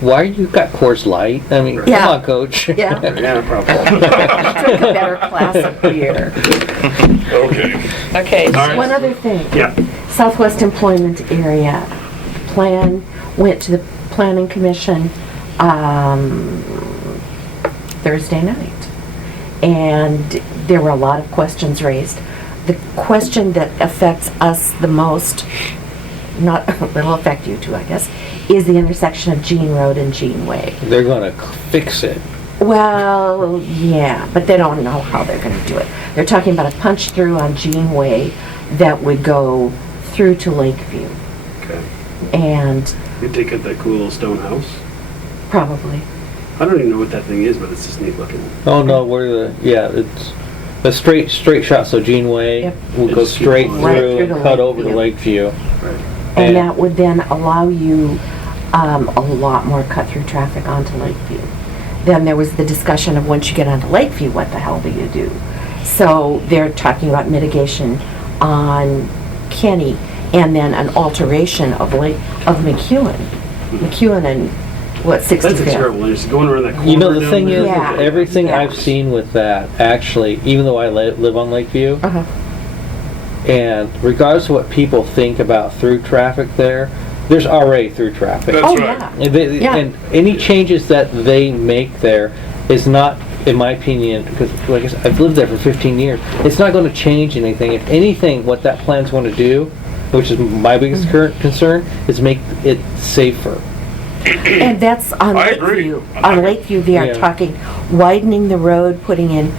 why you got Coors Light? I mean, come Yeah. on, coach. Yeah. yeah, probably. Drink a better class of beer. Okay. Okay. right. One other thing. Yeah. Southwest Employment Area Plan went to the Planning Commission Thursday night. And there were a lot of questions raised. The question that affects us the most, not, it'll affect you too, I guess, is the intersection of Jean Road and Jean Way. They're gonna fix it. Well, yeah, but they don't know how they're gonna do it. They're talking about a punch through on Jean Way that would go through to Lakeview. Okay. And You take it that cool little stone house. Probably. I don't even know what that thing is, but it's just neat looking. Oh, no, it's a straight shot, so Gene Way Yep. will go Just keep straight going. Right through through and to cut over to Lakeview. Lakeview. Right. And that would then allow you a lot more cut-through traffic onto Lakeview. Then there was the discussion of once you get onto Lakeview, what the hell do you do? So they're talking about mitigation on Kenny and then an alteration of McEwen. McEwen and, what, 65th? That's a terrible, it's going around that corner. You know, the down thing there. is, Yeah. everything Yeah. I've seen with that, actually, even though I live on Lakeview, Uh-huh. and regardless of what people think about through traffic there, there's already through traffic. That's Oh, right. yeah. Yeah. And any changes that they make there is not, in my opinion, because like I said, I've lived there for 15 years, it's not going to change anything. If anything, what that plan's going to do, which is my biggest current concern, is make it safer. And that's on I agree. Lakeview. On Lakeview, they are Yeah. talking widening the road, putting in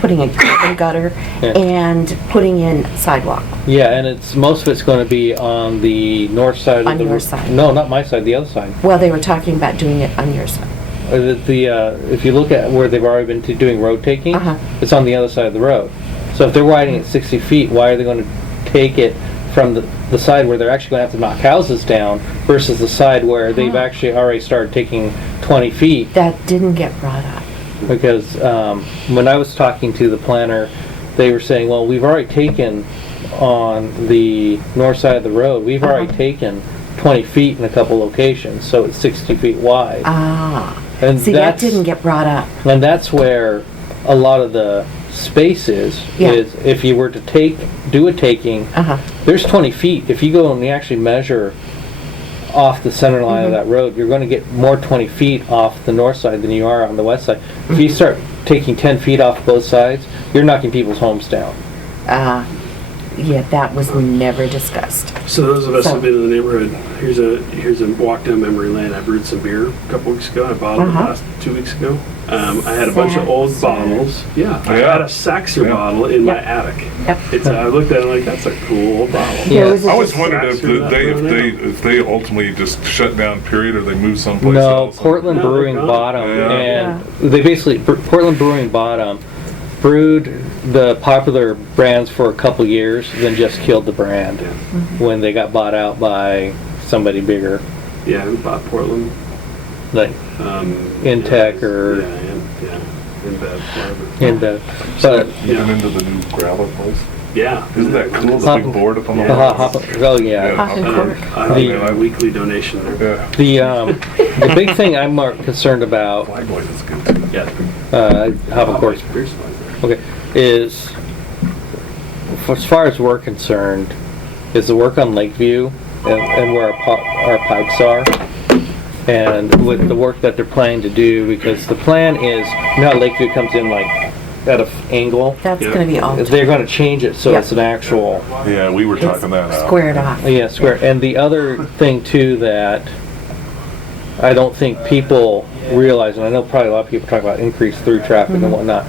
putting in curb and gutter, Yeah. and putting in sidewalk. Yeah, and most of it's going to be on the north side On of the your side. No, not my side, the other side. Well, they were talking about doing it on your side. If you look at where they've already been doing road taking, Uh-huh. it's on the other side of the road. So if they're widening it 60 feet, why are they going to take it from the side where they're actually going to have to knock houses down versus the side where they've actually already started taking 20 feet? That didn't get brought up. Because when I was talking to the planner, they were saying, well, we've already taken on the north side of the road, we've already taken 20 feet in a couple locations, so it's 60 feet wide. Ah. And See, that that's- didn't get brought up. And that's where a lot of the space is Yeah. if you were to do a taking, Uh-huh. there's 20 feet. If you go and you actually measure off the center line of that road, you're going to get more 20 feet off the north side than you are on the west side. If you start taking 10 feet off both sides, you're knocking people's homes down. Yeah, that was never discussed. So those of us So- who've been in the neighborhood, here's a walk down memory lane. I brewed some beer a couple weeks ago. I bottled it Uh-huh. last 2 weeks ago. I had a bunch of old Saxer. bottles. Yeah, I Yeah. had a Saxer Yeah. bottle in my Yep. attic. Yep. I looked at it like, that's a cool old bottle. Yeah. There was a I always dis- wondered if they ultimately just shut down, period, or they move someplace No, else. Portland No, Brewing they're gone. bought 'em, Yeah. and they basically, Portland Brewing bought 'em, brewed the popular brands for a couple years, then just killed the brand when they got bought out by somebody bigger, Yeah, we bought Portland. like Intech or InBev, whatever. in the, but Even into the new gravel place. Yeah. Isn't that cool? The Hop- big board up on the Yeah. the wall. oh yeah. Hop and cork. I The- made a weekly donation there. Yeah. The big thing I'm more concerned about, Flag Boys is good too. Yeah. Hop and Cork, Beer supplies okay, is, as far as we're concerned, is the work on Lakeview and where our pipes are. And with the work that they're planning to do, because the plan is, you know how Lakeview comes in like at an angle? That's Yeah. gonna be all They're gonna change it so Yeah. it's an actual, Yeah, we were talking that out. squared off. yeah, square. And the other thing too that I don't think people realize, and I know probably a lot of people talk about increased through traffic and whatnot,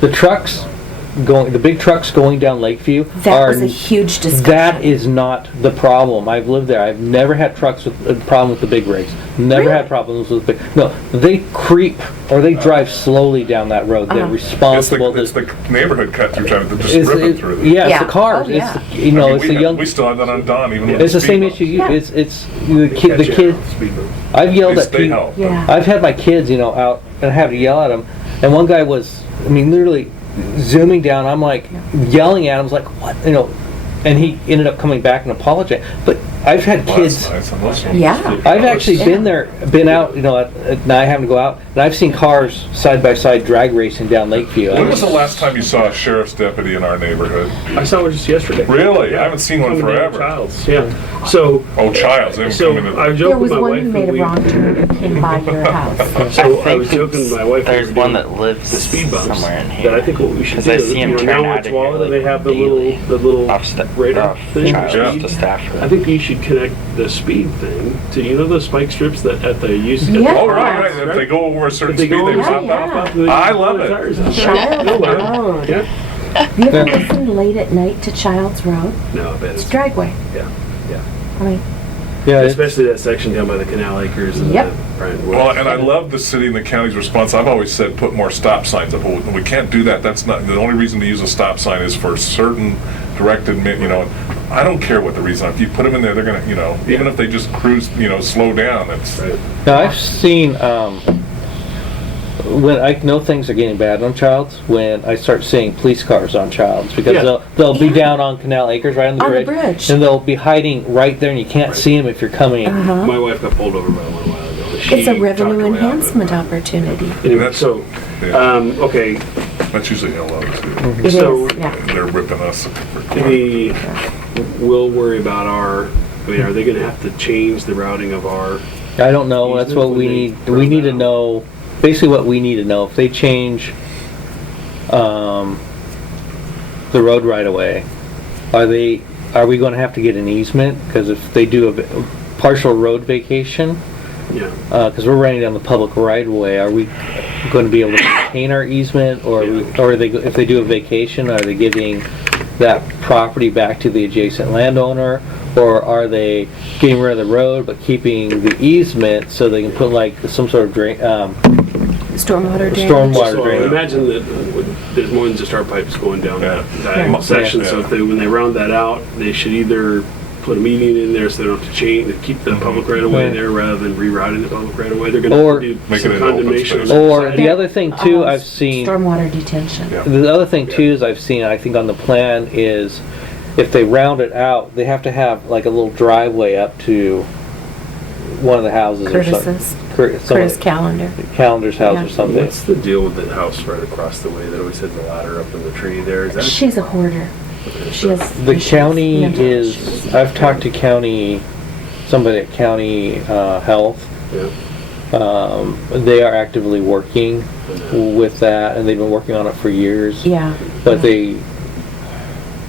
the big trucks going down Lakeview That are, was a huge discussion. that is not the problem. I've lived there. I've never had trucks with a problem with the big rigs. Never Really? had problems with big. No, they creep or they drive slowly down that road. They're Uh-huh. responsible. It's the neighborhood cut through traffic, they're just It's- ripping it- through it. yeah, it's Yeah. the cars. Oh, yeah. It's you know, I mean, it's the young. we still have that on Don, even with It's the same speed issue. Yeah. It's the kid. The Catch kid. it off speed bump. I've yelled bumps. at They people. help. Yeah. I've had my kids, out and I have to yell at them. And one guy was, literally zooming down. I'm like yelling at him. I was like, what? And he ended up coming back and apologizing. But I've had Well, kids. that's nice. And those ones- Yeah. I've actually Yeah. been out, at night having to go out, and I've seen cars side by side drag racing down Lakeview. When was the last time you saw a sheriff's deputy in our neighborhood? I saw one just yesterday. Really? I haven't seen one Coming down forever. Childs, yeah. So, Oh, Childs, they haven't so come in. I was There joking was with my one wife who when made a we. wrong turn and came by your house. So I was joking with my wife. when we There's were one doing that lives the speed bumps. somewhere in here. That I think what we should 'Cause do I is, see 'em turn now out it's of here, Wallet and they like, have the daily. little radar thing. Child Yeah. to Stafford. I think you should connect the speed thing to the spike strips that at the use. Yeah. Oh, right. If they go over a certain If they speed, go they over- pop Yeah, out. yeah. I love it. Child's Road. Yeah. You ever listen late at night to Child's Road? No, I bet It's it's. dragway. Yeah. Yeah. I mean, Yeah, Especially that section down by the Canal Acres and Yep. the Bryant Woods. Well, and I love the city and the county's response. I've always said, put more stop signs up. Well, we can't do that. That's not, the only reason to use a stop sign is for certain directed, you know, I don't care what the reason. If you put them in there, they're gonna, you know, even if they just cruise, you know, slow down, it's. Right. Now, I've seen, when I know things are getting bad on Childs, when I start seeing police cars on Childs, because Yeah. they'll be down on Canal Acres, right on the On the bridge. bridge. And they'll be hiding right there, and you can't see them if you're coming. Uh-huh. My wife got pulled over by one a while ago. It's She a talked revenue her way out of it. enhancement opportunity. Anyway, so, Yeah. okay, That's usually LO too. It So- is, yeah. They're ripping us. we'll worry about our, I mean, are they gonna have to change the routing of our, I don't know, that's what we need, we need to know, basically what we need to know, if they change, the road right away, are we gonna have to get an easement? Because if they do a partial road vacation, yeah. because we're running down the public right of way, are we going to be able to maintain our easement, or are they, if they do a vacation, are they giving that property back to the adjacent landowner, or are they getting rid of the road but keeping the easement so they can put like some sort of drain, Stormwater drainage. stormwater So drainage? imagine that there's more than just our pipes going down that Yeah. diagonal section, so Yeah. if they, when they round that out, they should either put a median in there so they don't have to change, to keep the public right of way Right. there rather than rerouting the public right of way. They're gonna Or- have to do Make it some an open condemnation. space. on Or side. the other thing too, I've seen, Stormwater detention. Yeah. the other thing too is I've seen, I think on the plan is, if they round it out, they have to have like a little driveway up to one of the houses or something. Curtis Calendar. Calendar's house Yeah. or something. What's the deal with the house right across the way that always has a ladder up in the tree there? Is that? She's a hoarder. She has. The issues, county mental is, issues. I've talked to somebody at county health. Yeah. They are actively working with that, and they've been working on it for years. Yeah. But they,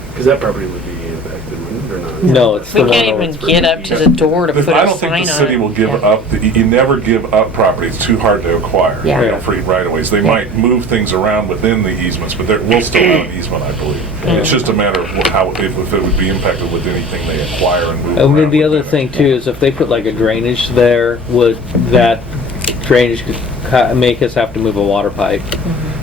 Because that property would be impacted, wouldn't it, or not? no, it's the We one can't over. even get up to the door to put I a don't think sign the on city it. will give Yeah. up, you never give up property, it's too hard to acquire. Yeah. You know, free right-of-ways. They might move things around within the easements, but we'll still have an easement, I believe. It's just a matter of how, if it would be impacted with anything they acquire and move around. And then the other within thing it. too is if they put like a drainage there, would that drainage make us have to move a water pipe?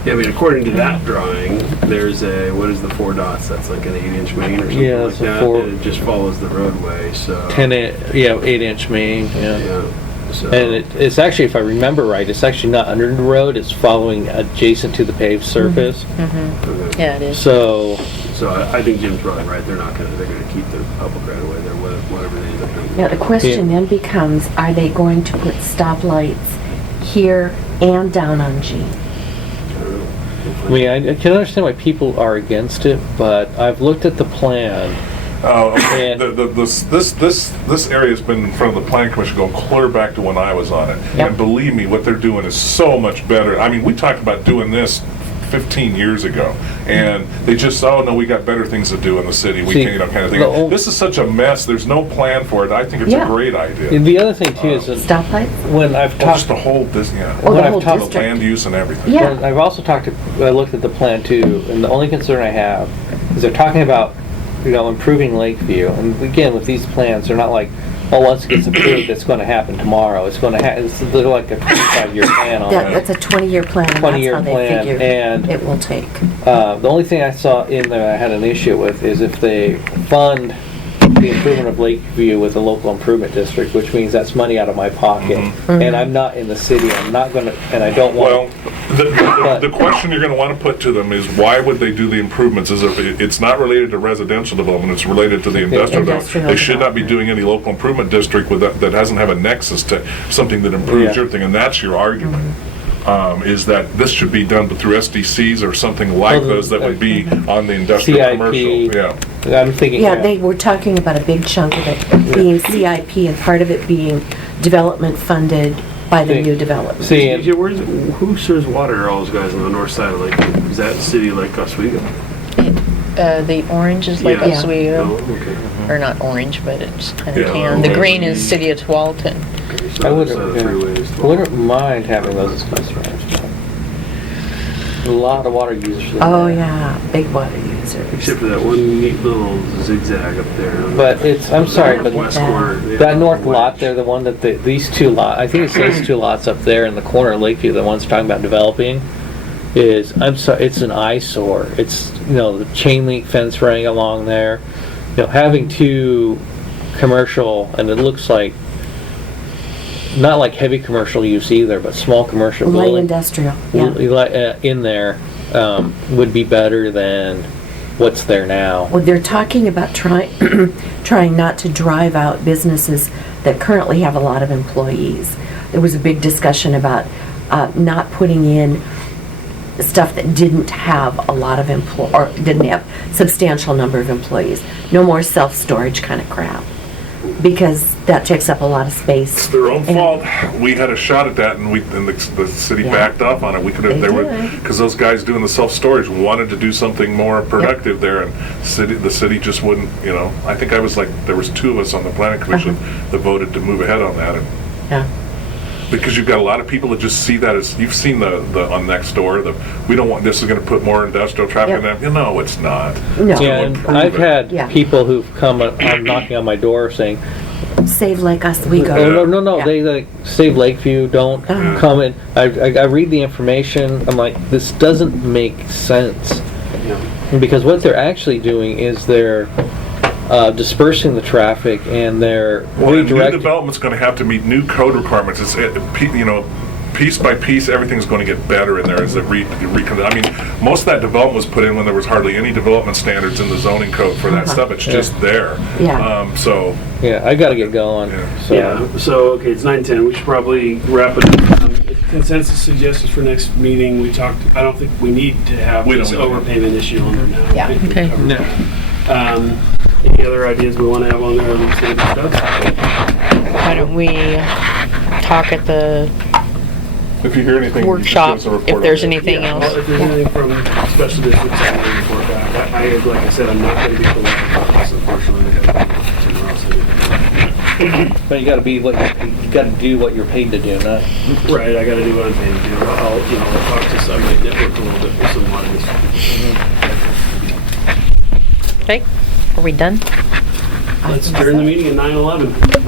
Yeah, I mean, according to that drawing, there's a, what is the 4 dots? That's like an 8-inch main or something Yeah, like it's a that. 4 And it just follows the roadway, so. 8-inch main, yeah. Yeah, so. And it's actually, if I remember right, it's actually not under the road, it's following adjacent to the paved surface. Okay. Yeah, it is. So, So I think Jim's probably right. They're gonna keep the public right away there, whatever they end up doing. Now, the question then becomes, are they going to put stoplights here and down on G? I mean, I can understand why people are against it, but I've looked at the plan. And- This area's been in front of the planning commission going clear back to when I was on it. Yep. And believe me, what they're doing is so much better. I mean, we talked about doing this 15 years ago, and they just, oh no, we got better things to do in the city, we See, can, you know, kind of the thing. old- This is such a mess, there's no plan for it. I think it's a Yeah. great idea. And the other thing too is that Stoplights? when I've Well, just talked, the whole, this, yeah. Oh, When the I've whole talked- The district? land use and everything. Yeah. well, I've also I looked at the plan too, and the only concern I have is they're talking about, improving Lakeview. And again, with these plans, they're not like, oh, once it gets approved, it's gonna happen tomorrow. It's gonna it's like a 25-year plan on it. That's a 20-year plan, and that's 20-year how they plan, figured and- it will take. The only thing I saw in there I had an issue with is if they fund the improvement of Lakeview with a local improvement district, which means that's money out of my pocket. And I'm not in the city, I'm not gonna, and I don't Well, want, the question you're gonna wanna put to them is, why would they do the improvements? It's not related to residential development, it's related to the industrial development. Industrial They should not be development. doing any local improvement district that doesn't have a nexus to something that improves Yeah. your thing, and that's your argument. Is that this should be done through SDCs or something like Well, those that would be on the industrial CIP. commercial, yeah. I'm thinking. Yeah, they were talking about a big chunk of it being CIP and part of it being development funded by the See- new development. See, Yeah, who serves water to all those guys on the north side of Lake? Is that city Lake Oswego? The orange is like Yeah. Oswego, Oh, okay. or not orange, but it's kind Yeah. of tan. The Okay. green is City of Tualatin. Okay, I so wouldn't, that's the freeways. I wouldn't mind having those as concerns. A lot of water users. in Oh, there. yeah, big water users. Except for that one neat little zigzag up there. on But it's, I'm sorry, but West corner. that north lot there, the one that these two lots, I think it's those two lots up there in the corner of Lakeview, the ones talking about developing, is, I'm sorry, it's an eyesore. It's, the chain link fence running along there. Having two commercial, and it looks like, not like heavy commercial use either, but small commercial Light building. industrial, yeah. In there, would be better than what's there now. Well, they're talking about trying not to drive out businesses that currently have a lot of employees. There was a big discussion about not putting in stuff that didn't have a lot of or didn't have substantial number of employees. No more self-storage kind of crap, because that takes up a lot of space. It's their own And- fault. We had a shot at that, and the city Yeah. backed off on it. We could have, They did. because those guys doing the self-storage wanted to do something more productive there, and the city just wouldn't, I think there was 2 of us on the planning commission that voted to move ahead on that. And Yeah. because you've got a lot of people that just see that as, you've seen the on next door, we don't want, this is gonna put more industrial traffic in there. No, it's not. No. Yeah, and I've had Yeah. people who've come, knocking on my door saying, Save like us, we go. oh, no, Yeah. they like, save Lakeview, don't come in. I read the information, I'm like, this doesn't make sense. Because what they're actually doing is they're dispersing the traffic, and they're Well, and new redirecting. development's gonna have to meet new code requirements. Piece by piece, everything's gonna get better in there as it I mean, most of that development was put in when there was hardly any development standards in the zoning code for that stuff. It's just there. Yeah. So, Yeah, I gotta get going, so. Yeah, so, okay, it's 9:10, we should probably wrap it up. Consensus suggestions for next meeting, I don't think we need to have We this don't. overpayment issue on there now. Yeah. I think we Okay. covered that. Any other ideas we want to have on there, on the standard stuff? Why don't we talk at the if you hear anything, you just give workshop us a report if on there's it. anything Yeah, well, else? if there's anything from special districts, I will report back. Like I said, I'm not going to be the office, unfortunately. I got to be somewhere else. But you gotta be you gotta do what you're paid to do, not. Right, I got to do what I'm paid to do. I'll talk to somebody, network a little bit with some lines. Okay, are we done? Let's adjourn the meeting at 9:11.